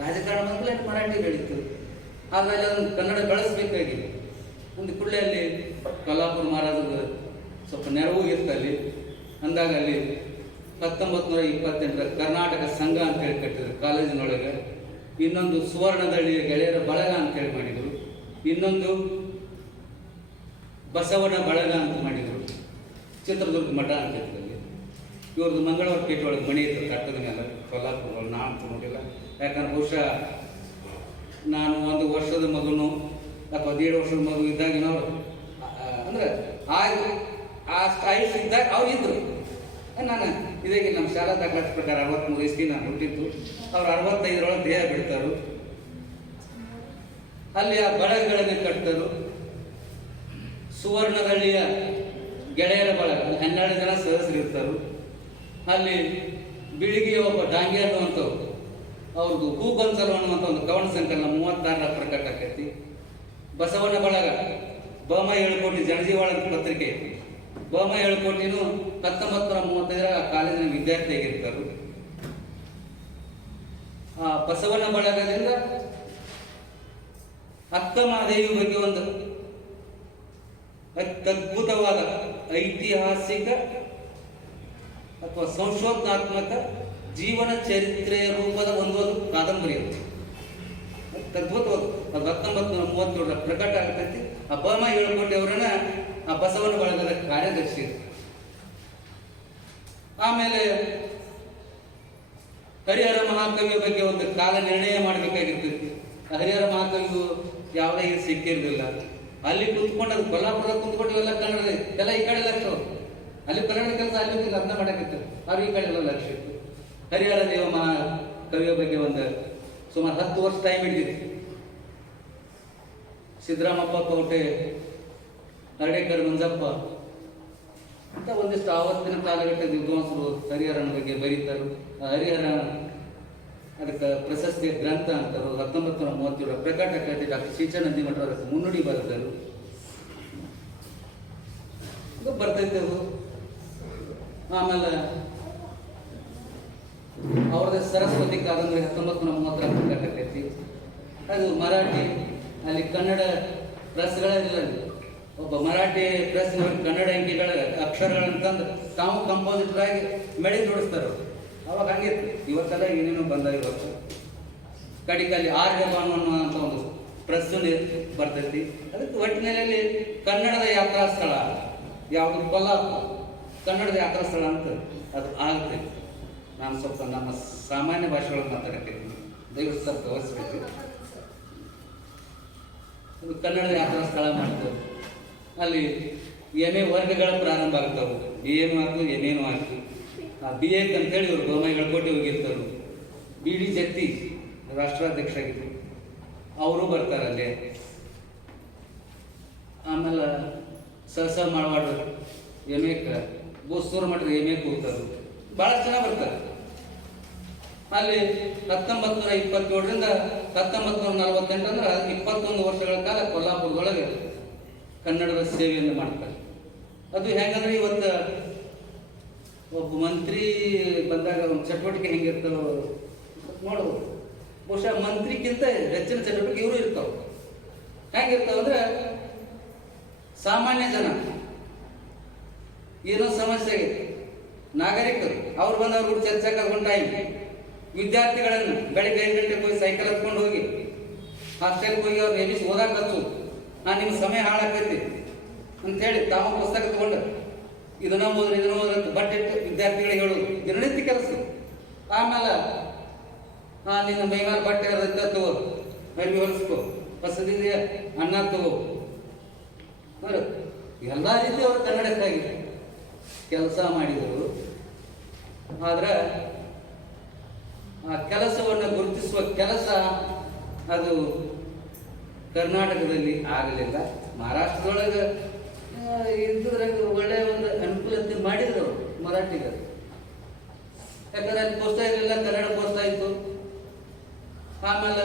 ರಾಜಕಾರಣ ಬಂದ್ರೆ ಮರಾಠಿ ಬೆಳೀತು. ಆದ್ರೆ ಅದನ್ನು ಕನ್ನಡ ಬೆಳೆಸಬೇಕಾಗಿದೆ. ಒಂದು ಕೂಡಲೇ ಅಲ್ಲಿ ಕೊಲ್ಲಾಪುರ ಮಹಾರಾಜದ ಸ್ವಲ್ಪ ನೆರವು ಇತ್ತು ಅಲ್ಲಿ. ಅಂದಾಗ ಅಲ್ಲಿ 1928 ಕರ್ನಾಟಕ ಸಂಘ ಅಂತ ಹೇಳಿ ಕಟ್ಟಿದ್ರು ಕಾಲೇಜಿನೊಳಗೆ. ಇನ್ನೊಂದು ಸುವರ್ಣದಳ್ಳಿಯ ಗೆಳೆಯರ ಬಳಗ ಅಂತ ಹೇಳಿ ಮಾಡಿದ್ರು. ಇನ್ನೊಂದು ಬಸವನ ಬಳಗ ಅಂತ ಮಾಡಿದ್ರು. ಚಿತ್ರದುರ್ಗ ಮಠ ಅಂತ ಇದ್ರಲ್ಲಿ ಇವ್ರದ್ದು ಮಂಗಳವಾರ ಪೇಟೆ ಒಳಗೆ ಮನೆ ಇತ್ತು ಕಟ್ಟದ ಮೇಲೆ ಕೊಲ್ಲಾಪುರ. ನಾನು ನೋಡಿಲ್ಲ, ಯಾಕಂದ್ರೆ ಬಹುಶಃ ನಾನು 1 ವರ್ಷದ ಮಗುನು ಅಥವಾ 1.5 ವರ್ಷದ ಮಗು ಇದ್ದಾಗಿನವ್ರು ಅಂದ್ರೆ ಆ ಆಯುಷ್ ಇದ್ದಾಗ ಅವ್ರು ಇದ್ರು. ನಾನು ಇದಾಗಿ ನಮ್ಮ ಶಾಲಾ ದಾಖಲಾತಿ ಪ್ರಕಾರ 63 ಇಸ್ವಿ ನಾನು ಹುಟ್ಟಿದ್ದು. ಅವ್ರು 65ರೊಳಗೆ ದೇಹ ಬಿಡ್ತಾರು. ಅಲ್ಲಿ ಆ ಬಳಗಗಳನ್ನು ಕಟ್ತರು. ಸುವರ್ಣದಳ್ಳಿಯ ಗೆಳೆಯರ ಬಳಗ 12 ಜನ ಸದಸ್ಯರು ಇರ್ತಾರೆ. ಅಲ್ಲಿ ಬಿಳಿಗಿಯ ಒಬ್ಬ ಡಾಂಗೆ ಅನ್ನುವಂಥವ್ರು, ಅವ್ರದ್ದು ಹೂಗೊಂಚಲು ಅನ್ನುವಂಥ ಒಂದು ಕವನ ಸಂಕಲನ 36ರ ಪ್ರಕಟ ಆಕೈತಿ. ಬಸವನ ಬಳಗ ಬಮ 7 ಕೋಟಿ ಜನಜೀವಾಳ ಪತ್ರಿಕೆ. ಬಮ 7 ಕೋಟಿನೂ 1935ರ ಕಾಲೇಜಿನ ವಿದ್ಯಾರ್ಥಿಯಾಗಿರ್ತಾರೆ. ಆ ಬಸವನ ಬಳಗದಿಂದ ಅಕ್ಕಮಹಾದೇವಿ ಬಗ್ಗೆ ಒಂದು ಅತ್ಯದ್ಭುತವಾದ ಐತಿಹಾಸಿಕ ಅಥವಾ ಸಂಶೋಧನಾತ್ಮಕ ಜೀವನ ಚರಿತ್ರೆಯ ರೂಪದ ಒಂದು ಕಾದಂಬರಿ ಅದು. ಅದ್ಭುತವಾದ ಅದು 1937ರ ಪ್ರಕಟ ಆಗ್ತೈತಿ. ಆ ಬಮ 7 ಕೋಟಿ ಅವರನ್ನ ಆ ಬಸವನ ಬಳಗದ ಕಾರ್ಯದರ್ಶಿ. ಆಮೇಲೆ ಹರಿಹರ ಮಹಾಕವಿಯ ಬಗ್ಗೆ ಒಂದು ಕಾಲ ನಿರ್ಣಯ ಮಾಡಬೇಕಾಗಿರ್ತೈತಿ. ಹರಿಹರ ಮಹಾಕವಿಯು ಯಾವುದೇ ಇದು ಸಿಕ್ಕಿರಲಿಲ್ಲ. ಅಲ್ಲಿ ಕುತ್ಕೊಂಡು ಅದು ಕೊಲ್ಲಾಪುರದಾಗ ಕುಂತ್ಕೊಂಡು ಇವೆಲ್ಲ ಕನ್ನಡ ಎಲ್ಲ ಈ ಕಡೆ ಲಕ್ಷ. ಅಲ್ಲಿ ಕನ್ನಡ ಕೆಲಸ ಅಲ್ಲಿ ಅರ್ಥ ಮಾಡಾಕಿತ್ತು. ಅವ್ರು ಈ ಕಡೆ ಎಲ್ಲ ಲಕ್ಷ ಇತ್ತು. ಹರಿಹರ ದೇವ ಮಹಾಕವಿಯ ಬಗ್ಗೆ ಒಂದು ಸುಮಾರು 10 ವರ್ಷ ಟೈಮ್ ಹಿಡಿದಿತ್ತು. ಸಿದ್ದರಾಮಪ್ಪ ಕೋಟೆ, ಹರ್ಡೇಕರ್ ಮಂಜಪ್ಪ ಅಂತ ಒಂದಿಷ್ಟು ಆವತ್ತಿನ ಕಾಲಘಟ್ಟದ ವಿದ್ವಾಂಸರು ಹರಿಹರನ ಬಗ್ಗೆ ಬರೀತಾರೆ. ಹರಿಹರ ಅದಕ್ಕೆ ಪ್ರಶಸ್ತಿಯ ಗ್ರಂಥ ಅಂತಾರೆ. 1937ರ ಪ್ರಕಟ ಕಟ್ಟಿ ಡಾಕ್ಟರ್ ಶ್ರೀಚಂದ್ರ ಮಠ ಅದಕ್ಕೆ ಮುನ್ನುಡಿ ಬರೆದರು. ಬರ್ತೈತೆ ಅದು. ಆಮೇಲೆ ಅವ್ರದ್ದು ಸರಸ್ವತಿ ಕಾದಂಬರಿ 1930ರ ಪ್ರಕಟ ಆಕೈತಿ. ಅದು ಮರಾಠಿ. ಅಲ್ಲಿ ಕನ್ನಡ ಪ್ರೆಸ್ಗಳಿಲ್ಲ. ಒಬ್ಬ ಮರಾಠಿ ಪ್ರೆಸ್ ಕನ್ನಡ ಅಂಕಿಗಳ ಅಕ್ಷರಗಳಂತಂದು ತಾವು ಕಂಪೋಸಿಟರ್ ಆಗಿ ಮೆಳಿ ಜೋಡಿಸ್ತಾರೆ. ಅವಾಗ ಹಂಗಿತ್ತು. ಇವತ್ತೆಲ್ಲ ಏನೇನೋ ಬಂದ. ಇವತ್ತು ಕಡಿಕಲ್ಲಿ ಆರ್ಯಭಾನು ಅನ್ನುವಂಥ ಒಂದು ಪ್ರೆಸ್ ಬರ್ತೈತಿ. ಅದಕ್ಕೆ ಒಟ್ಟಿನಲ್ಲಿ ಕನ್ನಡದ ಯಾತ್ರಾ ಸ್ಥಳ ಯಾವುದು ಕೊಲ್ಲಾಪುರ ಕನ್ನಡದ ಯಾತ್ರಾ ಸ್ಥಳ ಅಂತ ಅದು ಆಗುತ್ತೆ. ನಾನು ಸ್ವಲ್ಪ ನಮ್ಮ ಸಾಮಾನ್ಯ ಭಾಷೆಗಳನ್ನು ಮಾತಾಡ್ತೀನಿ, ದಯವಿಟ್ಟು ಸ್ವಲ್ಪ ಗೌರವಿಸಬೇಕು. ಅದು ಕನ್ನಡದ ಯಾತ್ರಾ ಸ್ಥಳ ಮಾಡ್ತೇವೆ. ಅಲ್ಲಿ MA ವರ್ಗಗಳ ಪ್ರಾರಂಭ ಆಗ್ತಾವೆ. BA ಆಯ್ತು, MA ಆಯ್ತು. BA ಅಂತೇಳಿ ಇವರು ಗೋಮಾಯಿಗಳ ಕೋಟೆ ಹೋಗಿರ್ತಾರೆ. BD ಜತ್ತಿ ರಾಷ್ಟ್ರಾಧ್ಯಕ್ಷ ಆಗಿದ್ರು, ಅವರು ಬರ್ತಾರೆ ಅಲ್ಲಿ. ಆಮೇಲೆ ಸಹಸ ಮಾಡವಾಡ್ರು MA ಬೋಸ್ತೂರು ಮಠದ MA ಕೂತಾರೆ. ಬಹಳಷ್ಟು ಜನ ಬರ್ತಾರೆ. ಅಲ್ಲಿ 1927ರಿಂದ 1948 ಅಂದ್ರೆ 21 ವರ್ಷಗಳ ಕಾಲ ಕೊಲ್ಲಾಪುರದೊಳಗೆ ಕನ್ನಡದ ಸೇವೆಯನ್ನು ಮಾಡ್ತಾರೆ. ಅದು ಹೆಂಗಂದ್ರೆ ಇವತ್ತು ಒಬ್ಬ ಮಂತ್ರಿ ಬಂದಾಗ ಒಂದು ಚಟುವಟಿಕೆ ಹೆಂಗಿರ್ತಾರೋ ನೋಡ್ಬೋದು. ಬಹುಶಃ ಮಂತ್ರಿಗಿಂತ ಹೆಚ್ಚಿನ ಚಟುವಟಿಕೆ ಇವರು ಇರ್ತಾವ. ಹೆಂಗಿರ್ತಾವ ಅಂದ್ರೆ ಸಾಮಾನ್ಯ ಜನ ಏನೋ ಸಮಸ್ಯೆ ಆಗೈತಿ. ನಾಗರಿಕರು ಅವ್ರು ಬಂದು ಅವ್ರ ಚರ್ಚೆ ಕರ್ಕೊಂಡು ಟೈಮ್ ವಿದ್ಯಾರ್ಥಿಗಳನ್ನು ಬೆಳಿಗ್ಗೆ 5 ಗಂಟೆಗೆ ಹೋಗಿ ಸೈಕಲ್ ಹತ್ಕೊಂಡು ಹೋಗಿ ಹಾಸ್ಟೆಲ್ಗೆ ಹೋಗಿ ಅವ್ರು ಎಬ್ಬಿಸಿ ಓದಾಕ ಹಚ್ಚು, ನಿಮ್ಮ ಸಮಯ ಹಾಳಾಕೈತಿ ಅಂಥೇಳಿ ತಾವು ಪುಸ್ತಕ ತಗೊಂಡು ಇದನ್ನ ಓದ್ರಿ ಅಂತ ಬಟ್ ಇಟ್ಟು ವಿದ್ಯಾರ್ಥಿಗಳಿಗೆ ಹೇಳೋದು ದಿನನಿತ್ಯ ಕೆಲಸ. ಆಮೇಲೆ ನಿನ್ನ ಮೈಮೇಲೆ ಬಟ್ಟೆ ಇರೋದಂತ ತಗೋ, ಮೈಬಿ ಹೊಲಿಸ್ಕೋ, ಹೊಸದಿದೆಯ ಅನ್ನ ತಗೋ. ಎಲ್ಲ ರೀತಿ ಅವರು ಕನ್ನಡಕ್ಕಾಗಿ ಕೆಲಸ ಮಾಡಿದರು. ಆದ್ರೆ ಆ ಕೆಲಸವನ್ನು ಗುರುತಿಸುವ ಕೆಲಸ ಅದು ಕರ್ನಾಟಕದಲ್ಲಿ ಆಗಲಿಲ್ಲ. ಮಹಾರಾಷ್ಟ್ರದೊಳಗೆ ಇದ್ರಾಗ ಒಳ್ಳೆಯ ಒಂದು ಅನುಕೂಲತೆ ಮಾಡಿದ್ರು ಅವರು ಮರಾಠಿಗರು. ಯಾಕಂದ್ರೆ ಅಲ್ಲಿ ಪೋಸ್ಟ ಇರಲಿಲ್ಲ, ಕನ್ನಡ ಪೋಸ್ಟ ಇತ್ತು. ಆಮೇಲೆ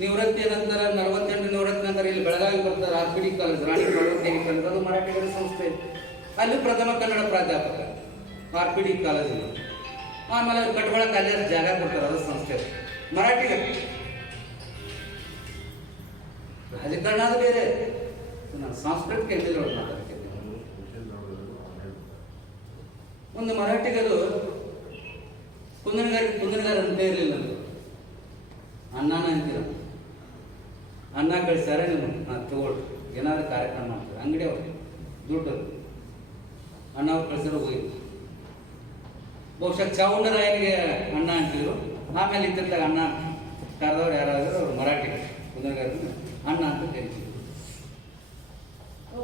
ನಿವೃತ್ತಿಯ ನಂತರ 48 ನಿವೃತ್ತಿ ನಂತರ ಇಲ್ಲಿ ಬೆಳಗಾವಿ ಬರ್ತಾರೆ RPD ಕಾಲೇಜ್, ರಾಣಿ ದೇವಿ ಕಾಲೇಜ್, ಅದು ಮರಾಠಿಗರ ಸಂಸ್ಥೆ. ಅಲ್ಲಿ ಪ್ರಥಮ ಕನ್ನಡ ಪ್ರಾಧ್ಯಾಪಕ RPD ಕಾಲೇಜ್. ಆಮೇಲೆ ಕಟ್ಬಳ ಕಾಲೇಜ್ ಜಾಗ ಕೊಡ್ತಾರೆ, ಅದು ಸಂಸ್ಥೆ ಮರಾಠಿಗರು. ರಾಜಕಾರಣ ಅದು ಬೇರೆ, ನಾನು ಸಾಂಸ್ಕೃತಿಕ ಹೆಸರು ಮಾತಾಡ್ತೀನಿ. ಒಂದು ಮರಾಠಿಗರು ಕುಂದನಗಾರ ಅಂತ ಇರಲಿಲ್ಲ, ಅಣ್ಣನ ಅಂತೀರ. ಅನ್ನ ಕಳಿಸ್ಯಾರ ನೀವು ನಾನು ತಗೊಳ್ರಿ, ಏನಾದ್ರು ಕಾರ್ಯಕ್ರಮ ಮಾಡ್ತಾರೆ ಅಂಗಡಿ ಅವ್ರು ದುಡ್ಡು ಅಣ್ಣ ಅವ್ರು ಕಳಿಸಿರೋ ಹೋಗಿ. ಬಹುಶಃ ಚಾವುಂಡರಾಯನಿಗೆ ಅಣ್ಣ ಅಂತಿದ್ರು. ಆಮೇಲೆ ಇತ್ತಿದ್ದಾಗ ಅಣ್ಣ ಕರೆದವ್ರು ಯಾರಾದರೂ ಅವ್ರು ಮರಾಠಿ ಕುಂದನಗಾರ ಅಣ್ಣ ಅಂತ ಕರಿತಿದ್ರು.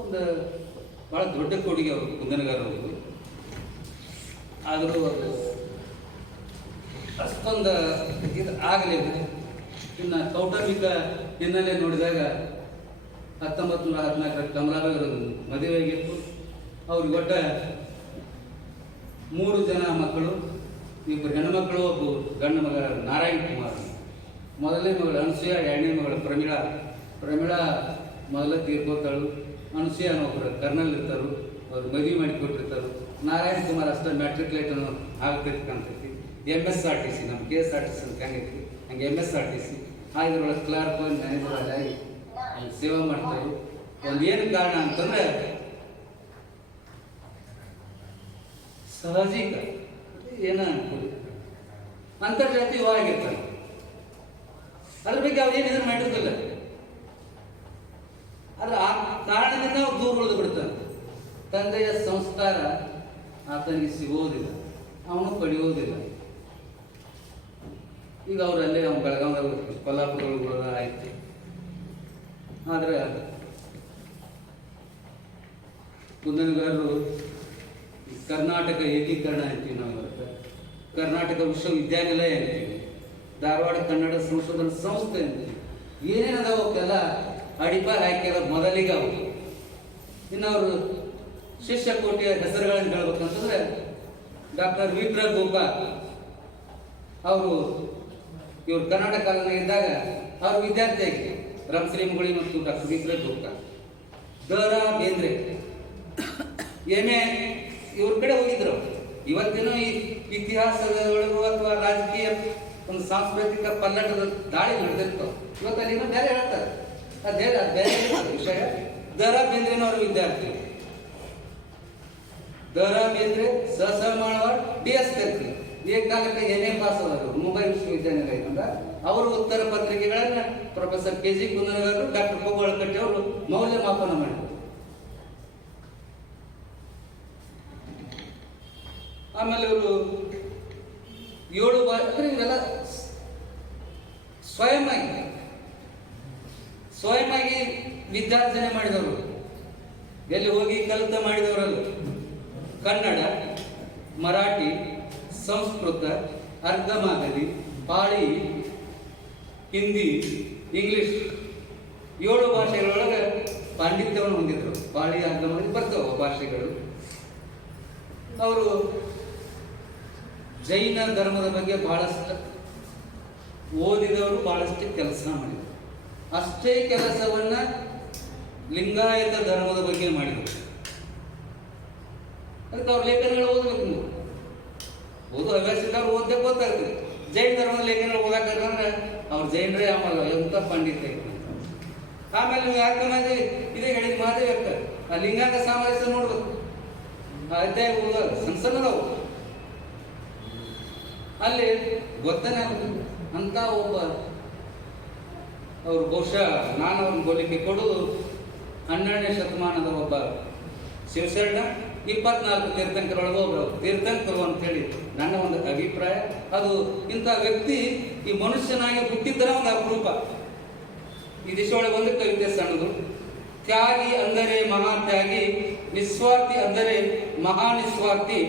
ಒಂದು ಭಾಳ ದೊಡ್ಡ ಕೊಡುಗೆ ಅವರು ಕುಂದನಗಾರ ಅವರು. ಆದರೂ ಅದು ಅಷ್ಟೊಂದು ಇದು ಆಗಲಿಲ್ಲ. ಇನ್ನು ಕೌಟುಂಬಿಕ ಹಿನ್ನೆಲೆ ನೋಡಿದಾಗ 1914 ಕಮಲಾಬಾಯಿ ಮದುವೆಯಾಗಿತ್ತು. ಅವ್ರಿಗೆ ಒಟ್ಟ 3 ಜನ ಮಕ್ಕಳು, 2 ಹೆಣ್ಣುಮಕ್ಕಳು, 1 ಗಂಡು ಮಗ ನಾರಾಯಣ ಕುಮಾರ್. ಮೊದಲನೇ ಮಗಳು ಅನಸೂಯ, 2ನೇ ಮಗಳು ಪ್ರಮೀಳಾ ಮೊದಲ ತೀರ್ಕೋತಾಳು. ಅನಸೂಯ ಒಬ್ಬರು ಕರ್ನಲ್ ಇರ್ತಾರೆ, ಅವ್ರು ಮದುವೆ ಮಾಡಿಕೊಟ್ಟಿರ್ತಾರೆ. ನಾರಾಯಣ ಕುಮಾರ್ ಅಷ್ಟೇ ಮ್ಯಾಟ್ರಿಕ್ಯುಲೇಟ್ ಆಗ್ತೈತಿ. MSRTC ನಮ್ಮ KSRTC ಅಂತ ಹೆಂಗೈತಿ ಹಂಗೆ MSRTC ಇದ್ರೊಳಗೆ ಕ್ಲಾರ್ಕ್ ಮ್ಯಾನೇಜರ್ ಆಗಿ ಅಲ್ಲಿ ಸೇವೆ ಮಾಡ್ತಾರೆ. ಒಂದೇನು ಕಾರಣ ಅಂತಂದ್ರೆ ಸಹಜಿಕ ಏನ ಅಂತರ್ಜಾತೀಯವಾಗಿರ್ತಾರೆ. ಅದ್ರ ಬಗ್ಗೆ ಅವ್ರು ಏನು ಇದನ್ನು ಮಾಡಿರೋದಿಲ್ಲ. ಆದ್ರೆ ಆ ಕಾರಣದಿಂದ ಅವ್ರು ದೂರ ಉಳಿದು ಬಿಡ್ತಾನೆ. ತಂದೆಯ ಸಂಸ್ಕಾರ ಆತನಿಗೆ ಸಿಗೋದಿಲ್ಲ, ಅವನು ಪಡೆಯೋದಿಲ್ಲ. ಈಗ ಅವರಲ್ಲೇ ಅವ್ನು ಬೆಳಗಾವಿದಾಗ ಕೊಲ್ಲಾಪುರಗಳು ಆಯ್ತು. ಆದ್ರೆ ಕುಂದನಗಾರರು ಕರ್ನಾಟಕ ಏಕೀಕರಣ ಅಂತೀವಿ ನಾವು, ಕರ್ನಾಟಕ ವಿಶ್ವವಿದ್ಯಾನಿಲಯ ಅಂತೀವಿ, ಧಾರವಾಡ ಕನ್ನಡ ಸಂಶೋಧನಾ ಸಂಸ್ಥೆ ಅಂತೀವಿ. ಏನೇನದಾವ ಅವಕ್ಕೆಲ್ಲ ಅಡಿಪಾಯ ಹಾಕಿರೋ ಮೊದಲಿಗೆ ಅವು. ಇನ್ನು ಅವರು ಶಿಷ್ಯ ಕೋಟಿಯ ಹೆಸರುಗಳನ್ನು ಹೇಳ್ಬೇಕಂತಂದ್ರೆ ಡಾಕ್ಟರ್ ವಿಪ್ರ ಗೋಪಾಲ್ ಅವರು ಇವರು ಕರ್ನಾಟಕ ಕಾಲೇಜಿನಾಗ ಇದ್ದಾಗ ಅವ್ರ ವಿದ್ಯಾರ್ಥಿಯಾಗಿ ರಮಶ್ರೀ ಮುಗುಳಿ ಮತ್ತು ಡಾಕ್ಟರ್ ವಿಪ್ರ ಗೋಪಾಲ್. ದ.ರಾ. ಬೇಂದ್ರೆ ಎಮ್ಮೆ ಇವ್ರ ಕಡೆ ಹೋಗಿದ್ರು. ಇವತ್ತೇನೋ ಈ ಇತಿಹಾಸದ ಒಳಗೂ ಅಥವಾ ರಾಜಕೀಯ ಒಂದು ಸಾಂಸ್ಕೃತಿಕ ಪಲ್ಲಟದ ದಾಳಿ ನಡೆದಿರ್ತಾವ. ಇವತ್ತು ಅಲ್ಲಿ ಇನ್ನೂ ಬೇರೆ ಹೇಳ್ತಾರೆ, ಅದೇ ಬೇರೆ ವಿಷಯ. ದ.ರಾ. ಬೇಂದ್ರೆನವ್ರ ವಿದ್ಯಾರ್ಥಿ ದ.ರಾ. ಬೇಂದ್ರೆ, ಸ ಮಾಳವಾಡ್, DS ಕರ್ಕಿ ಏಕಾಲಕ್ಕೆ MA ಪಾಸ್ ಆದರು ಮುಂಬೈ ವಿಶ್ವವಿದ್ಯಾನಿಲಯದಿಂದ. ಅವರು ಉತ್ತರ ಪತ್ರಿಕೆಗಳನ್ನ ಪ್ರೊಫೆಸರ್ KG ಕುಂದನಗಾರರು, ಡಾಕ್ಟರ್ ಕೋಗೋಳಕಟ್ಟಿ ಅವರು ಮೌಲ್ಯಮಾಪನ ಮಾಡಿದರು. ಆಮೇಲೆ ಇವರು 7 ಬಾರಿ ಇವೆಲ್ಲ ಸ್ವಯಂವಾಗಿ ವಿದ್ಯಾರ್ಜನೆ ಮಾಡಿದವರು, ಎಲ್ಲಿ ಹೋಗಿ ಕಲಿತ ಮಾಡಿದವರಲ್ಲ. ಕನ್ನಡ, ಮರಾಠಿ, ಸಂಸ್ಕೃತ, ಅರ್ಧಮಾಗಧಿ, ಪಾಳಿ, ಹಿಂದಿ, ಇಂಗ್ಲಿಷ್ 7 ಭಾಷೆಗಳೊಳಗೆ ಪಾಂಡಿತ್ಯವನ್ನು ಹೊಂದಿದ್ರು. ಪಾಳಿ, ಅರ್ಧಮಾಗಧಿ ಬರ್ತಾವ ಭಾಷೆಗಳು. ಅವರು ಜೈನ ಧರ್ಮದ ಬಗ್ಗೆ ಬಹಳಷ್ಟು ಓದಿದವರು, ಬಹಳಷ್ಟು ಕೆಲಸ ಮಾಡಿದರು. ಅಷ್ಟೇ ಕೆಲಸವನ್ನ ಲಿಂಗಾಯತ ಧರ್ಮದ ಬಗ್ಗೆ ಮಾಡಿದರು. ಅದಕ್ಕೆ ಅವ್ರ ಲೇಖನಗಳು ಓದಬೇಕು. ನೀವು ಓದು ಹವ್ಯಾಸ ಇದ್ದವ್ರು ಓದಕ್ಕೆ ಗೊತ್ತಾಗ್ತದೆ. ಜೈನ ಧರ್ಮದ ಲೇಖನಗಳು ಓದಾಕಂದ್ರೆ ಅವ್ರು ಜೈನರೇ ಆಮಲ್ಲ ಎಂತ ಪಂಡಿತ. ಆಮೇಲೆ ನೀವು ಯಾಕಂದ್ರೆ ಇದೇ ಹೇಳಿದ ಮಾದೇವಕ್ಕ ಆ ಲಿಂಗಾಂಗ ಸಾಮರಸ್ಯ ನೋಡ್ಬೇಕು. ಅಧ್ಯಾಯ ಓದುವಾಗ ಸಣ್ಣ ಸಣ್ಣದವು ಅಲ್ಲಿ ಗೊತ್ತನೇ ಆಗುದಿಲ್ಲ ಅಂತ ಒಬ್ಬ ಅವರು ಬಹುಶಃ ನಾನು ಅವ್ರನ್ನ ಹೋಲಿಕೆ ಕೊಡೋದು 12ನೇ ಶತಮಾನದ ಒಬ್ಬ ಶಿವಶರಣ 24 ತೀರ್ಥಂಕರೊಳಗೆ ಒಬ್ಬರು ತೀರ್ಥಂಕರು ಅಂತೇಳಿ ನನ್ನ ಒಂದು ಅಭಿಪ್ರಾಯ. ಅದು ಇಂಥ ವ್ಯಕ್ತಿ ಈ ಮನುಷ್ಯನಾಗಿ ಹುಟ್ಟಿದ್ದರ ಒಂದು ಅಪರೂಪ. ಈ ದಿಶೆಯೊಳಗೆ ಒಂದು ಕವಿತೆ ಸಣ್ಣದು. ತ್ಯಾಗಿ ಅಂದರೆ ಮಹಾತ್ಯಾಗಿ, ನಿಸ್ವಾರ್ಥಿ ಅಂದರೆ ಮಹಾ ನಿಸ್ವಾರ್ಥಿ,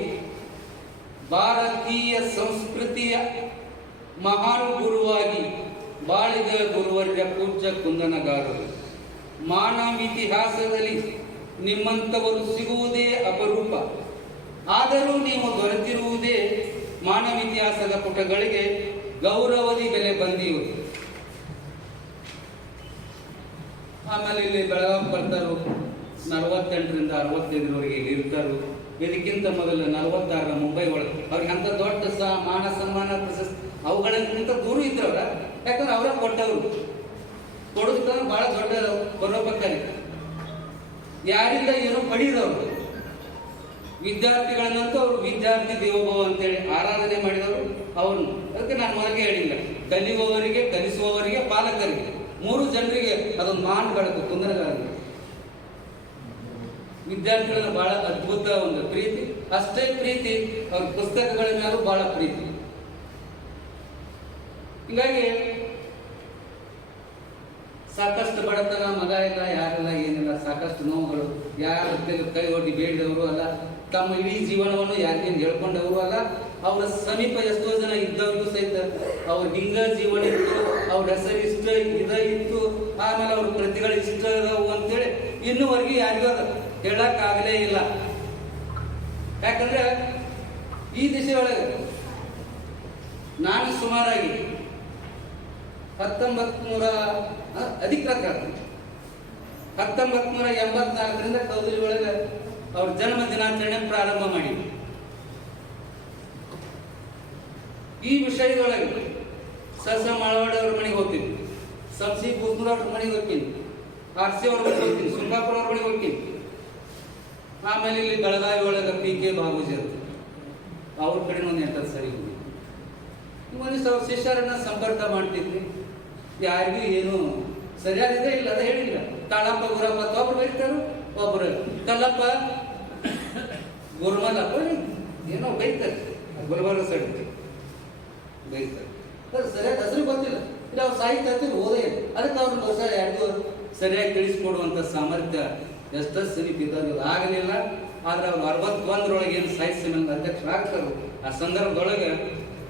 ಭಾರತೀಯ ಸಂಸ್ಕೃತಿಯ ಮಹಾನ್ ಗುರುವಾಗಿ ಬಾಳಿದ ಗುರುವರ್ಯ ಪೂಜ್ಯ ಕುಂದನಗಾರರು. ಮಾನವಿತಿಹಾಸದಲ್ಲಿ ನಿಮ್ಮಂಥವರು ಸಿಗುವುದೇ ಅಪರೂಪ, ಆದರೂ ನೀವು ದೊರೆತಿರುವುದೇ ಮಾನವಿತಿಹಾಸದ ಪುಟಗಳಿಗೆ ಗೌರವದಿ ಬೆಲೆ ಬಂದೀವು. ಆಮೇಲೆ ಇಲ್ಲಿ ಬೆಳಗಾವಿ ಬರ್ತಾರು, 48ರಿಂದ 65ರವರೆಗೆ ಇಲ್ಲಿ ಇರ್ತಾರು. ಇದಕ್ಕಿಂತ ಮೊದಲು 46ರ ಮುಂಬೈ ಒಳಗೆ ಅವ್ರಿಗೆ ಅಂತ ದೊಡ್ಡ ಮಾನ ಸನ್ಮಾನ ಪ್ರಶಸ್ತಿ ಅವುಗಳಿಗಿಂತ ದೂರ ಇದ್ರವ್ರ. ಯಾಕಂದ್ರೆ ಅವರ ಕೊಟ್ಟವರು ಕೊಡೋದಕ್ಕೆ ಬಹಳ ದೊಡ್ಡ ಪರೋಪಕಾರಿ, ಯಾರಿಂದ ಏನೋ ಪಡೆದವರು. ವಿದ್ಯಾರ್ಥಿಗಳನ್ನಂತೂ ಅವರು ವಿದ್ಯಾರ್ಥಿ ದೇವೋಭವ ಅಂತೇಳಿ ಆರಾಧನೆ ಮಾಡಿದವರು ಅವ್ರನ್ನ. ಅದಕ್ಕೆ ನಾನು ಮೊದಲಿಗೆ ಹೇಳಿಲ್ಲ, ಕಲಿಯುವವರಿಗೆ, ಕಲಿಸುವವರಿಗೆ, ಪಾಲಕರಿಗೆ, 3 ಜನರಿಗೆ ಅದೊಂದು ಮಾನ್ ಬೆಳಕು ಕುಂದನಗಾರರಿಗೆ. ವಿದ್ಯಾರ್ಥಿಗಳನ್ನ ಬಹಳ ಅದ್ಭುತ ಒಂದು ಪ್ರೀತಿ, ಅಷ್ಟೇ ಪ್ರೀತಿ ಅವ್ರ ಪುಸ್ತಕಗಳ ಮೇಲೂ ಬಹಳ ಪ್ರೀತಿ. ಹೀಗಾಗಿ ಸಾಕಷ್ಟು ಬಡತನ, ಮಗ ಇಲ್ಲ, ಯಾರಿಲ್ಲ, ಏನಿಲ್ಲ, ಸಾಕಷ್ಟು ನೋವುಗಳು, ಯಾರ ಕೈ ಒಡ್ಡಿ ಬೇಡಿದವರು ಅಲ್ಲ, ತಮ್ಮ ಇಡೀ ಜೀವನವನ್ನು ಯಾರಿಗೇನು ಹೇಳ್ಕೊಂಡವರು ಅಲ್ಲ. ಅವರ ಸಮೀಪ ಎಷ್ಟೋ ಜನ ಇದ್ದವ್ರಿಗೂ ಸಹಿತ ಅವ್ರ ಹಿಂಗ ಜೀವನ ಇತ್ತು, ಅವ್ರ ಹೆಸರು ಇಷ್ಟ ಇತ್ತು, ಆಮೇಲೆ ಅವ್ರ ಕೃತಿಗಳು ಇಷ್ಟ ಅದಾವು ಅಂತೇಳಿ ಇನ್ನೂವರೆಗೆ ಯಾರಿಗೂ ಹೇಳಕ್ ಆಗಲೇ ಇಲ್ಲ. ಯಾಕಂದ್ರೆ ಈ ದಿಶೆಯೊಳಗೆ ನಾನು ಸುಮಾರಾಗಿ 1984ರಿಂದ ಕೌದಲಿ ಒಳಗೆ ಅವ್ರ ಜನ್ಮ ದಿನಾಚರಣೆ ಪ್ರಾರಂಭ ಮಾಡಿ ಈ ವಿಷಯದೊಳಗೆ ಸಸ ಮಳವಾಡ ಅವ್ರ ಮನೆಗೆ ಹೋಗ್ತೀನಿ, ಸಂಸಿ ಬೂಸ್ನೂರ್ ಅವ್ರ ಮನೆಗೆ ಹೋಗ್ತೀನಿ, ಆರ್ಸಿ ಅವ್ರ ಮನೆಗೆ ಹೋಗ್ತೀನಿ, ಸುಂಗಾಪುರ ಅವ್ರ ಮನೆಗೆ ಹೋಗ್ತೀನಿ. ಆಮೇಲೆ ಇಲ್ಲಿ ಬೆಳಗಾವಿ ಒಳಗೆ PK ಬಾಬೂಜಿ ಅಂತ ಅವ್ರ ಕಡೆ ಒಂದು ಎಂಟತ್ತು ಸರಿ ಹೋಗಿ ಒಂದಿಷ್ಟು ಅವ್ರ ಶಿಷ್ಯರನ್ನ ಸಂಪರ್ಕ ಮಾಡ್ತಿದ್ವಿ. ಯಾರಿಗೂ ಏನು ಸರಿಯಾಗಿದೆ ಇಲ್ಲ ಅದ ಹೇಳಿಲ್ಲ. ಕಾಳಪ್ಪ ಗುರಪ್ಪ ಅಂತ ಒಬ್ರು ಬೈತಾರು, ಒಬ್ರು ಕಲ್ಲಪ್ಪ ಗುರುಮಲ್ಲಪ್ಪ ಏನೋ ಬೈತಾರೆ, ಗುರುಬಾರ ಸೈಡ್ ಬೈತಾರೆ. ಸರಿಯಾಗಿ ಹೆಸರು ಗೊತ್ತಿಲ್ಲ, ಇಲ್ಲ ಅವ್ರು ಸಾಹಿತ್ಯ ಅಂತ ಓದೇ ಇಲ್ಲ. ಅದಕ್ಕೆ ಅವ್ರನ್ನ ಹೊಸ ಯಾರಿಗೂ ಸರಿಯಾಗಿ ತಿಳಿಸ್ಕೊಡುವಂಥ ಸಾಮರ್ಥ್ಯ ಎಷ್ಟೋ ಸರಿ ಬಿದ್ದಾಗ ಆಗಲಿಲ್ಲ. ಆದ್ರೆ ಅವ್ರು 61ರೊಳಗೆ ಏನು ಸಾಹಿತ್ಯ ಸಮ್ಮೇಳನದ ಅಧ್ಯಕ್ಷರಾಗ್ತಾರೋ ಆ ಸಂದರ್ಭದೊಳಗೆ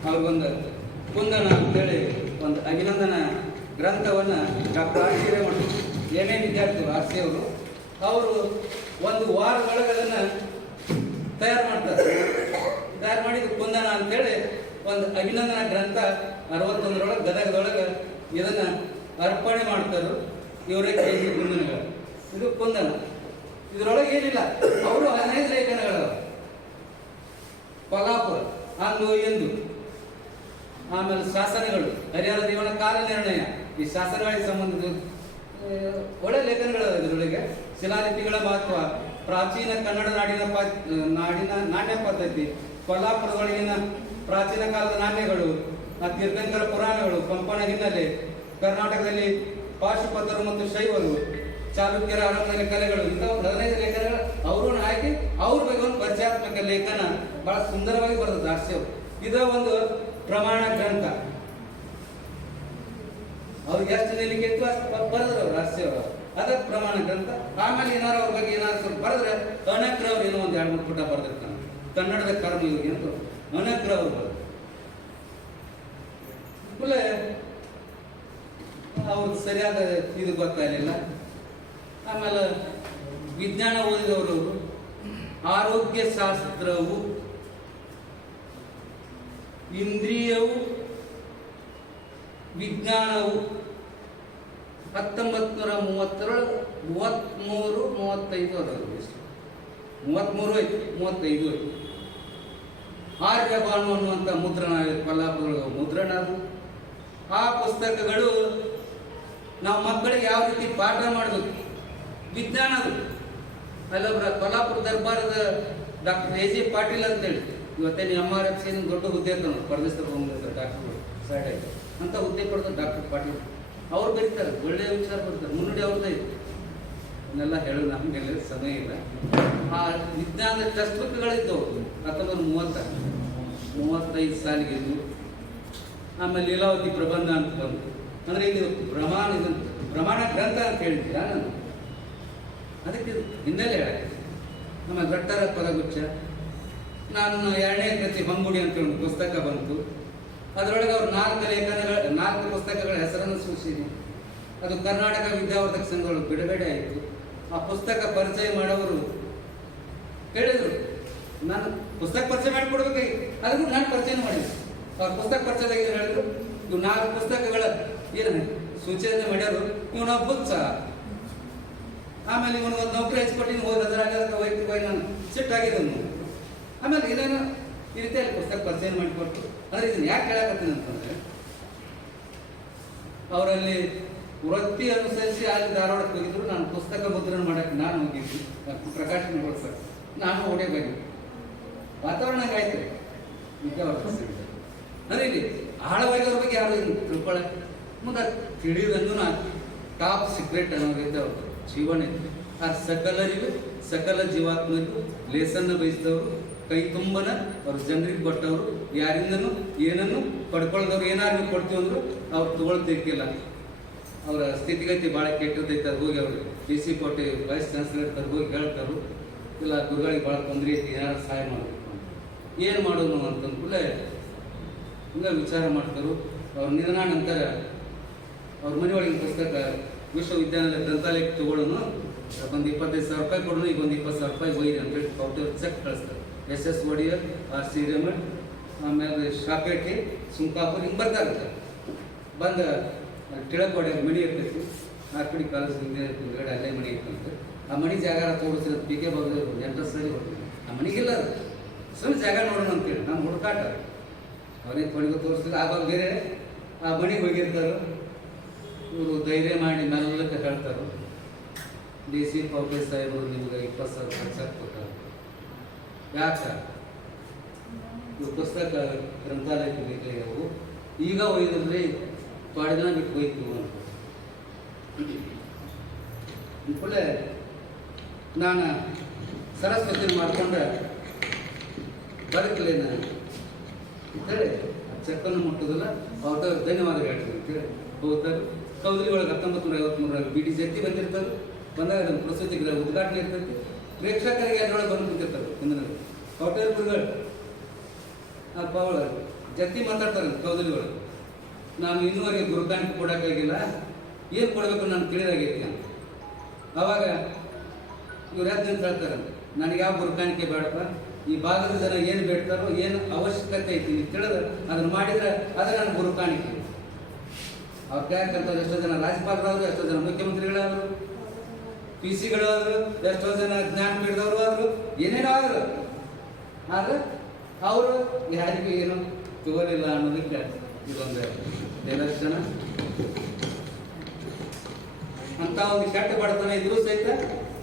ಅವ್ರಿಗೊಂದು ಕುಂದನ ಅಂತೇಳಿ ಒಂದು ಅಭಿನಂದನಾ ಗ್ರಂಥವನ್ನು ಡಾಕ್ಟರ್ ಆರ್ ಸಿ MA ವಿದ್ಯಾರ್ಥಿಗಳು ಆರ್ ಸಿ ಅವರು ಒಂದು ವಾರದೊಳಗೆ ಅದನ್ನು ತಯಾರು ಮಾಡ್ತಾರೆ. ತಯಾರು ಮಾಡಿದ್ದು ಕುಂದನ ಅಂತೇಳಿ ಒಂದು ಅಭಿನಂದನಾ ಗ್ರಂಥ 61ರೊಳಗೆ ಗದಗದೊಳಗೆ ಇದನ್ನು ಅರ್ಪಣೆ ಮಾಡ್ತಾರೆ. ಇವರೇ KG ಕುಂದನಗಳು. ಇದು ಕುಂದನ. ಇದರೊಳಗೆ ಏನಿಲ್ಲ, ಅವರು 15 ಲೇಖನಗಳು, ಕೊಲ್ಹಾಪುರ ಅಂದು ಎಂದು, ಆಮೇಲೆ ಶಾಸನಗಳು, ಹರಿಹರ ದೇವನ ಕಾಲ ನಿರ್ಣಯ, ಈ ಶಾಸನಗಳಿಗೆ ಸಂಬಂಧಿಸಿದ ಒಳ್ಳೆ ಲೇಖನಗಳು. ಇದರೊಳಗೆ ಶಿಲಾಲಿಪಿಗಳ ಮಹತ್ವ, ಪ್ರಾಚೀನ ಕನ್ನಡ ನಾಡಿನ ನಾಣ್ಯ ಪದ್ಧತಿ, ಕೊಲ್ಹಾಪುರದೊಳಗಿನ ಪ್ರಾಚೀನ ಕಾಲದ ನಾಣ್ಯಗಳು, ತೀರ್ಥಂಕರ ಪುರಾಣಗಳು, ಪಂಪನ ಹಿನ್ನೆಲೆ, ಕರ್ನಾಟಕದಲ್ಲಿ ಪಾಶುಪತರು ಮತ್ತು ಶೈವರು, ಚಾಲುಕ್ಯರ ಆರಂಭದ ಕಲೆಗಳು, ಇಂಥ 15 ಲೇಖನಗಳು ಅವರು ಹಾಕಿ ಅವ್ರ ಬಗ್ಗೆ ಒಂದು ಪರಿಚಯಾತ್ಮಕ ಲೇಖನ ಬಹಳ ಸುಂದರವಾಗಿ ಬರ್ತದೆ ಆರ್ಸಿಯವರು. ಇದರ ಒಂದು ಪ್ರಮಾಣ ಗ್ರಂಥ. ಅವ್ರಿಗೆ ಎಷ್ಟು ನಿಲಿಕೆ ಇತ್ತು ಅಷ್ಟು ಬರೆದ್ರು ಅವ್ರು ಆರ್ಸಿಯವರು. ಅದ ಪ್ರಮಾಣ ಗ್ರಂಥ. ಆಮೇಲೆ ಏನಾರು ಅವ್ರ ಬಗ್ಗೆ ಏನಾದ್ರು ಸ್ವಲ್ಪ ಬರೆದ್ರೆ ಅನಕ್ರವ್ರು ಏನೋ ಒಂದು 2-3 ಪುಟ ಬರೆದಿರ್ತಾನೆ. ಕನ್ನಡದ ಕರ್ಮ ಇವ್ರಿಗೆ ಅಂತ ಅನಕ್ರವ್ರು ಬರೆದ್ರು. ಆಮೇಲೆ ಅವ್ರದ್ದು ಸರಿಯಾದ ಇದು ಗೊತ್ತಾಗಲಿಲ್ಲ. ಆಮೇಲೆ ವಿಜ್ಞಾನ ಓದಿದವರು, ಆರೋಗ್ಯ ಶಾಸ್ತ್ರವು, ಇಂದ್ರಿಯವು, ವಿಜ್ಞಾನವು 1930 33 35 ಅದಾದ್ರು. ಎಷ್ಟು 33 ಐತಿ, 35 ಐತಿ. ಆರ್ಯಭಾನು ಅನ್ನುವಂಥ ಮುದ್ರಣ ಕೊಲ್ಹಾಪುರದೊಳಗೆ ಮುದ್ರಣ. ಆ ಪುಸ್ತಕಗಳು ನಾವು ಮಕ್ಕಳಿಗೆ ಯಾವ ರೀತಿ ಪಾಠ ಮಾಡಬೇಕು, ವಿಜ್ಞಾನದು. ಅಲ್ಲೊಬ್ಬರ ಕೊಲ್ಹಾಪುರ ದರ್ಬಾರದ ಡಾಕ್ಟರ್ ಎ ಜಿ ಪಾಟೀಲ್ ಅಂತೇಳಿ ಇವತ್ತೇನು MRFC ದೊಡ್ಡ ಹುದ್ದೆ ಇರ್ತಾನೆ ಪರದೇಶದ ಹೋಗಿರ್ತಾರೆ ಡಾಕ್ಟರ್ಗಳು ಸೈಡ್ ಆಯ್ತು ಅಂತ ಹುದ್ದೆ ಪಡೆದ ಡಾಕ್ಟರ್ ಪಾಟೀಲ್ ಅವ್ರು ಬರೀತಾರೆ, ಒಳ್ಳೆಯ ವಿಚಾರ ಬರ್ತಾರೆ, ಮುನ್ನುಡಿ ಅವ್ರದ್ದೇ ಇತ್ತು. ಅದನ್ನೆಲ್ಲ ಹೇಳೋದು ನಮಗೆಲ್ಲ ಸಮಯ ಇಲ್ಲ. ಆ ವಿಜ್ಞಾನದ ಟೆಕ್ಸ್ಟ್ ಬುಕ್ಗಳಿದ್ದವು 1935 ಸಾಲಿಗೆ ಇದ್ವು. ಆಮೇಲೆ ಲೀಲಾವತಿ ಪ್ರಬಂಧ ಅಂತ ಬಂತು. ಅಂದರೆ ಇದು ಪ್ರಮಾಣ ಗ್ರಂಥ ಅಂತ ಹೇಳಿದ್ದೀರಾ ನಾನು, ಅದಕ್ಕೆ ಹಿನ್ನೆಲೆ ಹೇಳಕ್ಕೆ. ನಮ್ಮ ಗಟ್ಟರ ಪದಗುಚ್ಛ, ನಾನು 2ನೇ ಕೃತಿ ಬಂಗುಡಿ ಅಂತ ಒಂದು ಪುಸ್ತಕ ಬಂತು. ಅದರೊಳಗೆ ಅವ್ರು 4 ಪುಸ್ತಕಗಳ ಹೆಸರನ್ನು ಸೂಚಿಸಿದೆ. ಅದು ಕರ್ನಾಟಕ ವಿದ್ಯಾವರ್ಧಕ ಸಂಘಗಳು ಬಿಡುಗಡೆ ಆಯಿತು. ಆ ಪುಸ್ತಕ ಪರಿಚಯ ಮಾಡೋರು ಹೇಳಿದರು, ನಾನು ಪುಸ್ತಕ ಪರಿಚಯ ಮಾಡಿಕೊಡ್ಬೇಕಾಗಿ, ಅದಕ್ಕೂ ನಾನು ಪರಿಚಯ ಮಾಡಿದ್ದೆ. ಅವ್ರ ಪುಸ್ತಕ ಪರಿಚಯದಾಗ ಏನು ಹೇಳಿದ್ರು, ಇವು 4 ಪುಸ್ತಕಗಳ ಏನು ಸೂಚನೆ ಮಾಡ್ಯಾರು, ಇವನು ಬುತ್ಸ. ಆಮೇಲೆ ಇವನು ಒಂದು ನೌಕರಿ ಹಚ್ಕೊಟ್ಟಿನ ಹೋದ ಅದ್ರಾಗ ವೈಯಕ್ತಿಕವಾಗಿ ನಾನು ಸಿಟ್ಟಾಗಿದ್ದನು. ಆಮೇಲೆ ಏನೇನೋ ಈ ರೀತಿಯಲ್ಲಿ ಪುಸ್ತಕ ಪರಿಚಯ ಮಾಡಿಕೊಟ್ಟು, ಅಂದರೆ ಇದನ್ನ ಯಾಕೆ ಹೇಳಕತ್ತೀನಿ ಅಂತಂದ್ರೆ, ಅವರಲ್ಲಿ ವೃತ್ತಿ ಅನುಸರಿಸಿ ಅಲ್ಲಿ ಧಾರವಾಡಕ್ಕೆ ಹೋಗಿದ್ರು. ನಾನು ಪುಸ್ತಕ ಮುದ್ರಣ ಮಾಡಕ್ಕೆ ನಾನು ಹೋಗಿದ್ವಿ, ಪ್ರಕಾಶನ ಮಾಡ್ಸಕ್ಕೆ ನಾನು ಓಡೇಬೇಕು. ವಾತಾವರಣ ಆಯ್ತು ಅಂದ್ರೆ ಇಲ್ಲಿ ಆಳವಾಗಿ ಅವ್ರ ಬಗ್ಗೆ ಯಾರು ತಿಳ್ಕೊಳ್ಳಕ್ಕೆ ಮುಂದೆ ತಿಳಿದಂದು ಟಾಪ್ ಸೀಕ್ರೆಟ್ ಅನ್ನೋದೈತೆ ಅವ್ರ ಜೀವನ ಇತ್ತು. ಆ ಸಕಲರಿಗೂ ಸಕಲ ಜೀವಾತ್ಮರಿಗೂ ಲೇಸನ್ನು ಬಯಸಿದವರು, ಕೈ ತುಂಬನ ಅವ್ರ ಜನರಿಗೆ ಕೊಟ್ಟವರು, ಯಾರಿಂದನೂ ಏನನ್ನು ಪಡ್ಕೊಳ್ಳೋದವ್ರು. ಏನಾದ್ರು ಕೊಡ್ತೀವಿ ಅಂದ್ರು ಅವ್ರು ತಗೊಳ್ತಿರ್ಕಿಲ್ಲ. ಅವರ ಸ್ಥಿತಿಗತಿ ಭಾಳ ಕೆಟ್ಟದೈತೆ. ಅದು ಹೋಗಿ ಅವರು DC ಕೋಟೆ ವೈಸ್ ಚಾನ್ಸಲರ್ ತರ್ ಹೋಗಿ ಹೇಳ್ತಾರು, ಇಲ್ಲ ಗುರುಗಳಿಗೆ ಭಾಳ ತೊಂದರೆ ಐತಿ, ಏನಾದ್ರು ಸಹಾಯ ಮಾಡಬೇಕು ಅಂತ. ಏನು ಮಾಡೋನು ಅಂತಂದ್ಕೂಡಲೇ ಹಿಂಗೆ ವಿಚಾರ ಮಾಡ್ತಾರೆ. ಅವ್ರ ನಿಧನ ನಂತರ ಅವ್ರ ಮನೆಯೊಳಗಿನ ಪುಸ್ತಕ ವಿಶ್ವವಿದ್ಯಾನಿಲಯ ಗ್ರಂಥಾಲಯಕ್ಕೆ ತಗೊಳ್ಳೋನು, ಒಂದು 25,000 ರೂಪಾಯಿ ಕೊಡೋನು, ಈಗ ಒಂದು 20,000 ರೂಪಾಯಿ ಒಯ್ಯಿರಿ ಅಂತೇಳಿ ಅವ್ರ ಚೆಕ್ ಕಳಿಸ್ತಾರೆ. SS Wadiyar, R.C. ಹಿರೇಮಠ್, ಆಮೇಲೆ ಶಾಪೇಟೆ, ಸುಂಕಾಪುರ್, ಹಿಂಗೆ ಬರ್ತಾರೆ. ಬಂದ ಟಿಳಕ್ ಒಡೆಯರ್ ಮಣಿ ಇರ್ತೈತಿ, RPD ಕಾಲೇಜ್ ಹಿಂದ್ಗಡೆ ಅಲ್ಲೇ ಮಣಿ ಇರ್ತಂತೆ. ಆ ಮಣಿ ಜಾಗ ತೋರಿಸಿರೋದು PK ಬಾಬು ಎಂಟ್ರೆಸ್ ಸರಿ ಬರ್ತೀವಿ. ಆ ಮಣಿಗಿಲ್ಲ ಅದು, ಸುಮ್ಮನೆ ಜಾಗ ನೋಡೋಣ ಅಂತೇಳಿ ನಮ್ಮ ಹುಡುಕಾಟ ಅವನಿಗೆ ಕೊನೆಗೂ ತೋರಿಸಿದ್ರೆ ಆವಾಗ ಬೇರೆ ಆ ಮಣಿಗೆ ಹೋಗಿರ್ತಾರೆ. ಇವರು ಧೈರ್ಯ ಮಾಡಿ ಮೆಲ್ಲಕ್ಕೆ ಹೇಳ್ತಾರೆ, DC ಪೌಪೆ ಸಾಹೇಬರು ನಿಮ್ಗೆ 20,000 ಖರ್ಚು ಕೊಟ್ಟಾರೆ. ಯಾಕೆ ಇವು ಪುಸ್ತಕ ಗ್ರಂಥಾಲಯಕ್ಕೆ ಬೇಕಾಗಿ ಅವು ಈಗ ಒಯ್ದಿದ್ರೆ ಥೋಡೆ ದಿನ ಬಿಟ್ಟು ಹೋಯ್ತು ಅಂತ. ಕೂಡಲೇ ನಾನು ಸರಸ್ವತಿ ಮಾಡ್ಕೊಂಡೆ ಬದುಕಲೇನ ಅಂತೇಳಿ ಚೆಕ್ಕನ್ನು ಮುಟ್ಟೋದಿಲ್ಲ. ಅವ್ರ ಧನ್ಯವಾದ ಹೇಳ್ತೀನಿ ಅಂತೇಳಿ ಹೋಗ್ತಾರೆ. ಕೌದಲಿ ಒಳಗೆ 1953 BD ಜತ್ತಿ ಬಂದಿರ್ತಾರೆ. ಬಂದಾಗ ಅದನ್ನು ಪ್ರಸ್ತುತಿ ಉದ್ಘಾಟನೆ ಇರ್ತೈತಿ. ಪ್ರೇಕ್ಷಕರಿಗೆ ಅದರೊಳಗೆ ಬಂದು ಕುಂತಿರ್ತಾರೆ. ಹಿಂದಿನಲ್ಲಿ ಕೌಟೇರ್ ಗುರುಗಳು ಅಪ್ಪ ಅವಳ ಜತ್ತಿ ಮಾತಾಡ್ತಾರೆ ಕೌದಲಿ ಒಳಗೆ. ನಾನು ಇನ್ನೂವರೆಗೆ ಗುರುಕಾಣಿಕೆ ಕೊಡೋಕ್ಕಾಗಿಲ್ಲ, ಏನು ಕೊಡಬೇಕು ನಾನು ತಿಳಿದಾಗೈತಿ ಅಂತ. ಆವಾಗ ಇವ್ರು ಯಾಕೆ ನಿಂತು ಹೇಳ್ತಾರೆ, ನನಗೆ ಯಾವ ಗುರುಕಾಣಿಕೆ ಬೇಡಪ್ಪ, ಈ ಭಾಗದ ಜನ ಏನು ಬೇಡ್ತಾರೋ, ಏನು ಅವಶ್ಯಕತೆ ಐತಿ ನೀವು ತಿಳಿದ್ರೆ ಅದನ್ನು ಮಾಡಿದರೆ ಅದು ನನ್ನ ಗುರುಕಾಣಿಕೆ. ಅವ್ರು ಯಾಕಂತ ಎಷ್ಟೋ ಜನ ರಾಜ್ಯಪಾಲರಾದರು, ಎಷ್ಟೋ ಜನ ಮುಖ್ಯಮಂತ್ರಿಗಳಾದರು, PC-ಗಳಾದರು, ಎಷ್ಟೋ ಜನ ಜ್ಞಾನಪೀಠದವರು ಆದರು, ಏನೇನೋ ಆದರು. ಆದರೆ ಅವರು ಯಾರಿಗೂ ಏನು ತಗೋಲಿಲ್ಲ ಅನ್ನೋದಕ್ಕೆ ಇದೊಂದು ನಿದರ್ಶನ. ಅಂತ ಒಂದು ಕೆಟ್ಟ ಬಡತನ ಇದ್ರೂ ಸಹಿತ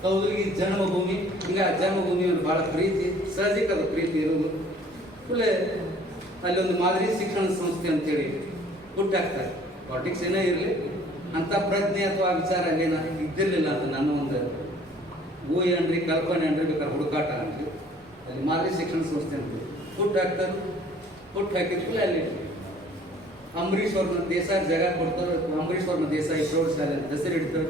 ಕೌದಲಿಗೆ ಜನ್ಮಭೂಮಿ, ಈಗ ಜನ್ಮಭೂಮಿ ಭಾಳ ಪ್ರೀತಿ, ಸಹಜಿಕ ಅದು ಪ್ರೀತಿ ಇರುವುದು. ಕೂಡಲೇ ಅಲ್ಲಿ ಒಂದು ಮಾದರಿ ಶಿಕ್ಷಣ ಸಂಸ್ಥೆ ಅಂತೇಳಿ ಹುಟ್ಟಾಕ್ತಾರೆ. ಪಾಲಿಟಿಕ್ಸ್ ಏನೇ ಇರಲಿ, ಅಂಥ ಪ್ರಜ್ಞೆ ಅಥವಾ ವಿಚಾರ ಅಲ್ಲೇನ ಇದ್ದಿರಲಿಲ್ಲ ಅಂತ ನನ್ನ ಒಂದು ಊಹೆ ಅನ್ರಿ, ಕಲ್ಪನೆ ಅನ್ರಿ, ಬೇಕಾದ್ರೆ ಹುಡುಕಾಟ ಅನ್ರಿ. ಅಲ್ಲಿ ಮಾದರಿ ಶಿಕ್ಷಣ ಸಂಸ್ಥೆ ಅಂತ ಹುಟ್ಟಾಕ್ತಾರೆ. ಹುಟ್ಟು ಹಾಕಿದ್ಮೇಲೆ ಅಲ್ಲಿ ಅಂಬರೀಷ್ ಅವ್ರನ್ನ ದೇಸಾಯಿ ಜಾಗ ಕೊಡ್ತಾರೆ. ಅಂಬರೀಷ್ ಅವ್ರನ್ನ ದೇಸಾಯಿ ಪ್ರೌಢಶಾಲೆ ಅಂತ ಹೆಸರು ಇಡ್ತಾರೆ.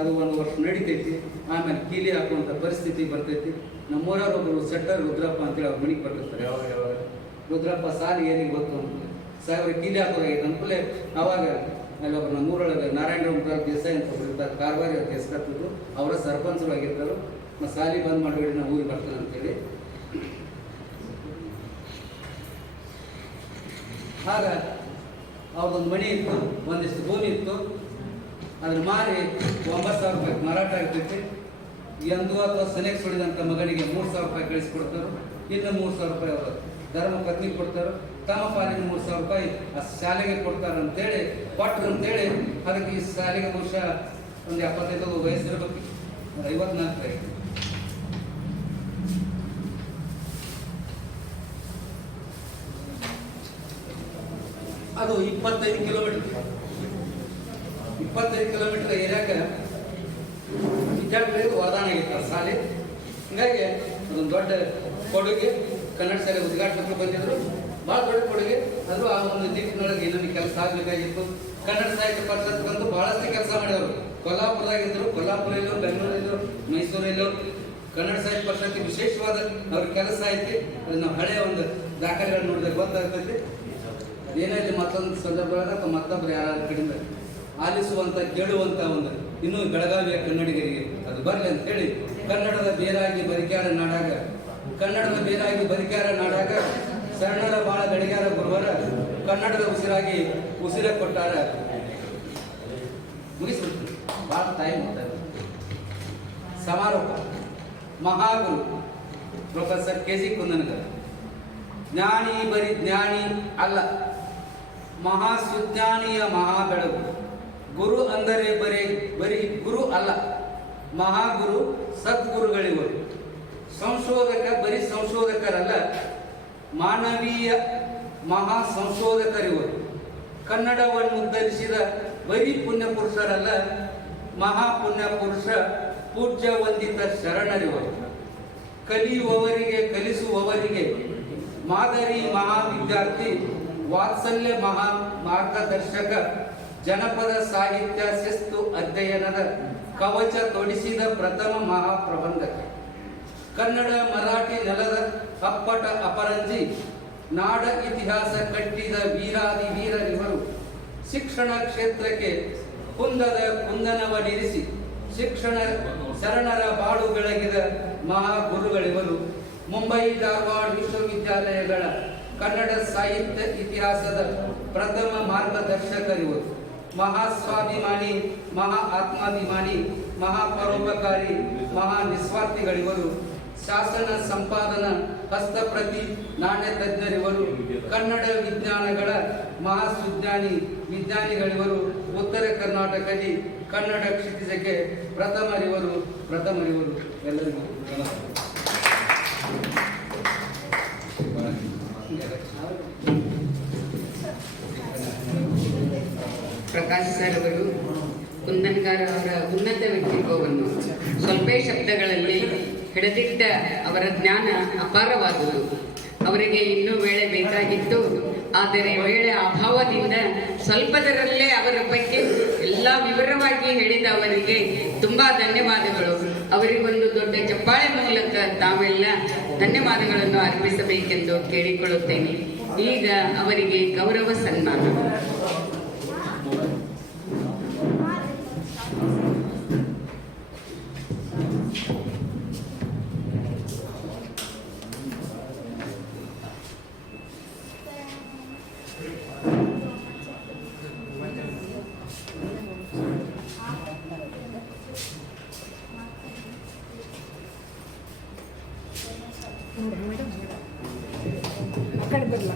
ಅದು 1 ವರ್ಷ ನಡಿತೈತಿ. ಆಮೇಲೆ ಕೀಲಿ ಹಾಕುವಂಥ ಪರಿಸ್ಥಿತಿ ಬರ್ತೈತಿ. ನಮ್ಮೂರವ್ರೊಬ್ಬರು ಸೆಟ್ಟರ್ ರುದ್ರಪ್ಪ ಅಂತೇಳಿ ಅವ್ರ ಮನೆಗೆ ಬರ್ತಿರ್ತಾರೆ. ಯಾವಾಗ ರುದ್ರಪ್ಪ ಸಾಲಿ ಏನಿಗೆ ಗೊತ್ತು ಅಂತ ಸಾಹೇಬ್ರ ಕೀಲಿ ಹಾಕೋದಾಗೈತೆ ಅಂದ್ಕೂಲೆ ಅವಾಗ ಅಲ್ಲಿ ಒಬ್ಬರು ನಮ್ಮೂರೊಳಗೆ ನಾರಾಯಣರಾವ್ ದೇಸಾಯಿ ಅಂತ ಒಬ್ರು ಇರ್ತಾರೆ, ಕಾರವಾರಿ ಅವ್ರ ಹೆಸರು. ಅವರ ಸರ್ಪಂಚರು ಆಗಿರ್ತಾರೆ. ಸಾಲಿ ಬಂದ್ ಮಾಡಬೇಡಿ, ನಾವು ಊರಿಗೆ ಬರ್ತೇನೆ ಅಂತೇಳಿ. ಆಗ ಅವ್ರದ್ದೊಂದು ಮನೆ ಇತ್ತು, ಒಂದಿಷ್ಟು ಭೂಮಿ ಇತ್ತು. ಅದನ್ನು ಮಾರಿ 9,000 ರೂಪಾಯಿ ಮಾರಾಟ ಆಗ್ತೈತಿ. ಎಂದು ಅಥವಾ ಸೆನೆಕ್ಸ್ ಹೊಡಿದಂಥ ಮಗನಿಗೆ 3,000 ರೂಪಾಯಿ ಕಳಿಸ್ಕೊಡ್ತಾರೆ. ಇನ್ನು 3,000 ರೂಪಾಯಿ ಅವರು ಧರ್ಮ ಪತ್ನಿ ಕೊಡ್ತಾರೆ. ತಮ್ಮ ಪಾಲಿನ 3,000 ರೂಪಾಯಿ ಆ ಶಾಲೆಗೆ ಕೊಡ್ತಾರೆ ಅಂತೇಳಿ ಕೊಟ್ಟರು ಅಂತೇಳಿ. ಅದಕ್ಕೆ ಈ ಶಾಲೆಗೆ ಬಹುಶಃ ಒಂದು 75 ವಯಸ್ಸಿರಬೇಕು, 54 ಅದು 25 ಕಿಲೋಮೀಟರ್ ಏರಿಯಾಕ ವಿದ್ಯಾರ್ಥಿಗಳಿಗೆ ವಾದಾನ ಆಗಿತ್ತು ಶಾಲೆ. ಹೀಗಾಗಿ ಅದೊಂದು ದೊಡ್ಡ ಕೊಡುಗೆ. ಕನ್ನಡ ಶಾಲೆ ಉದ್ಘಾಟಕರು ಬಂದಿದ್ರು, ಭಾಳ ದೊಡ್ಡ ಕೊಡುಗೆ. ಅದು ಆ ಒಂದು ನಿಟ್ಟಿನೊಳಗೆ ಇನ್ನೊಂದು ಕೆಲಸ ಆಗಬೇಕಾಗಿತ್ತು. ಕನ್ನಡ ಸಾಹಿತ್ಯ ಪರಿಷತ್ಗಂತೂ ಬಹಳಷ್ಟು ಕೆಲಸ ಮಾಡಿದರು. ಕೊಲ್ಲಾಪುರದಾಗಿದ್ದರು, ಕೊಲ್ಲಾಪುರಲ್ಲೂ, ಬೆಂಗಳೂರಲ್ಲೂ, ಮೈಸೂರಲ್ಲೂ ಕನ್ನಡ ಸಾಹಿತ್ಯ ಪರಿಷತ್ಗೆ ವಿಶೇಷವಾದ ಅವ್ರ ಕೆಲಸ ಐತಿ. ಅದು ನಾವು ಹಳೆಯ ಒಂದು ದಾಖಲೆಗಳು ನೋಡಿದ್ರೆ ಗೊತ್ತಾಗ್ತೈತಿ. ಏನೇ ಇಲ್ಲಿ ಮತ್ತೊಂದು ಸಂದರ್ಭದಾಗ ಅಥವಾ ಮತ್ತೊಬ್ಬರು ಯಾರು ಕಡಿಮೆ ಆಲಿಸುವಂತ ಕೇಳುವಂತ ಒಂದು ಇನ್ನೂ ಬೆಳಗಾವಿಯ ಕನ್ನಡಿಗರಿಗೆ ಅದು ಬರಲಿ ಅಂತ ಹೇಳಿ ಕನ್ನಡದ ಬೇರಾಗಿ ಬರಿಕ್ಯಾರ ನಾಡಾಗ ಶರಣರ ಬಾಳ ಗಡಿಗಾರ ಗುರುವರ ಕನ್ನಡದ ಉಸಿರ ಕೊಟ್ಟಾರ. ಮುಗಿಸ್ಬಿಡ್ತು, ಭಾಳ ಟೈಮ್ ಹೋಗ್ತಾರೆ. ಸಮಾರೋಪ ಮಹಾಗುರು ಪ್ರೊಫೆಸರ್ KG ಕುಂದನಕರ್. ಜ್ಞಾನಿ ಬರೀ ಜ್ಞಾನಿ ಅಲ್ಲ, ಮಹಾಸುಜ್ಞಾನಿಯ ಮಹಾಬೆಳಗು. ಗುರು ಅಂದರೆ ಬರೀ ಗುರು ಅಲ್ಲ, ಮಹಾಗುರು ಸದ್ಗುರುಗಳಿವರು. ಬರೀ ಸಂಶೋಧಕರಲ್ಲ, ಮಾನವೀಯ ಮಹಾ ಸಂಶೋಧಕರಿವರು. ಕನ್ನಡವನ್ನು ಉದ್ಧರಿಸಿದ ಬರೀ ಪುಣ್ಯ ಪುರುಷರಲ್ಲ, ಮಹಾಪುಣ್ಯ ಪುರುಷ ಪೂಜ್ಯ ವಂದಿತ ಶರಣರಿವರು. ಕಲಿಯುವವರಿಗೆ ಕಲಿಸುವವರಿಗೆ ಮಾದರಿ ಮಹಾವಿದ್ಯಾರ್ಥಿ, ವಾತ್ಸಲ್ಯ ಮಹಾ ಮಾರ್ಗದರ್ಶಕ, ಜನಪದ ಸಾಹಿತ್ಯ ಶಿಸ್ತು ಅಧ್ಯಯನದ ಕವಚ ತೊಡಿಸಿದ ಪ್ರಥಮ ಮಹಾಪ್ರಬಂಧಕ. ಕನ್ನಡ ಮರಾಠಿ ನೆಲದ ಅಪ್ಪಟ ಅಪರಂಜಿ, ನಾಡ ಇತಿಹಾಸ ಕಟ್ಟಿದ ವೀರಾದಿ ವೀರರಿವರು. ಶಿಕ್ಷಣ ಕ್ಷೇತ್ರಕ್ಕೆ ಕುಂದನವನಿರಿಸಿ ಶಿಕ್ಷಣ ಶರಣರ ಬಾಳು ಬೆಳಗಿದ ಮಹಾಗುರುಗಳಿವರು. ಮುಂಬೈ ಧಾರವಾಡ ವಿಶ್ವವಿದ್ಯಾಲಯಗಳ ಕನ್ನಡ ಸಾಹಿತ್ಯ ಇತಿಹಾಸದ ಪ್ರಥಮ ಮಾರ್ಗದರ್ಶಕರಿವರು. ಮಹಾಸ್ವಾಭಿಮಾನಿ, ಮಹಾ ಆತ್ಮಾಭಿಮಾನಿ, ಮಹಾಪರೋಪಕಾರಿ, ಮಹಾ ನಿಸ್ವಾರ್ಥಿಗಳಿವರು. ಶಾಸನ ಸಂಪಾದನ ಹಸ್ತಪ್ರತಿ ನಾಣ್ಯ ತಜ್ಞರಿವರು. ಕನ್ನಡ ವಿಜ್ಞಾನಗಳ ಮಹಾಸುಜ್ಞಾನಿ ವಿಜ್ಞಾನಿಗಳಿವರು. ಉತ್ತರ ಕರ್ನಾಟಕದಲ್ಲಿ ಕನ್ನಡ ಕ್ಷಿತಿಜಕ್ಕೆ ಪ್ರಥಮರಿವರು. ಎಲ್ಲರಿಗೂ ಪ್ರಕಾಶ್ ಸರ್ ಅವರು ಕುಂದನ್ಕರ್ ಅವರ ಉನ್ನತ ವ್ಯಕ್ತಿತ್ವವನ್ನು ಸ್ವಲ್ಪ ಶಬ್ದಗಳಲ್ಲಿ ಹಿಡಿದಿಟ್ಟ ಅವರ ಜ್ಞಾನ ಅಪಾರವಾದುದು. ಅವರಿಗೆ ಇನ್ನೂ ವೇಳೆ ಬೇಕಾಗಿತ್ತು, ಆದರೆ ವೇಳೆ ಅಭಾವದಿಂದ ಸ್ವಲ್ಪದರಲ್ಲೇ ಅವರ ಬಗ್ಗೆ ಎಲ್ಲ ವಿವರವಾಗಿ ಹೇಳಿದ ಅವರಿಗೆ ತುಂಬಾ ಧನ್ಯವಾದಗಳು. ಅವರಿಗೊಂದು ದೊಡ್ಡ ಚಪ್ಪಾಳೆ ಮೂಲಕ ತಾವೆಲ್ಲ ಧನ್ಯವಾದಗಳನ್ನು ಅರ್ಪಿಸಬೇಕೆಂದು ಕೇಳಿಕೊಳ್ಳುತ್ತೇನೆ. ಈಗ ಅವರಿಗೆ ಗೌರವ ಸನ್ಮಾನ. ಆ ಕಡೆ ಬರಲ್ಲ.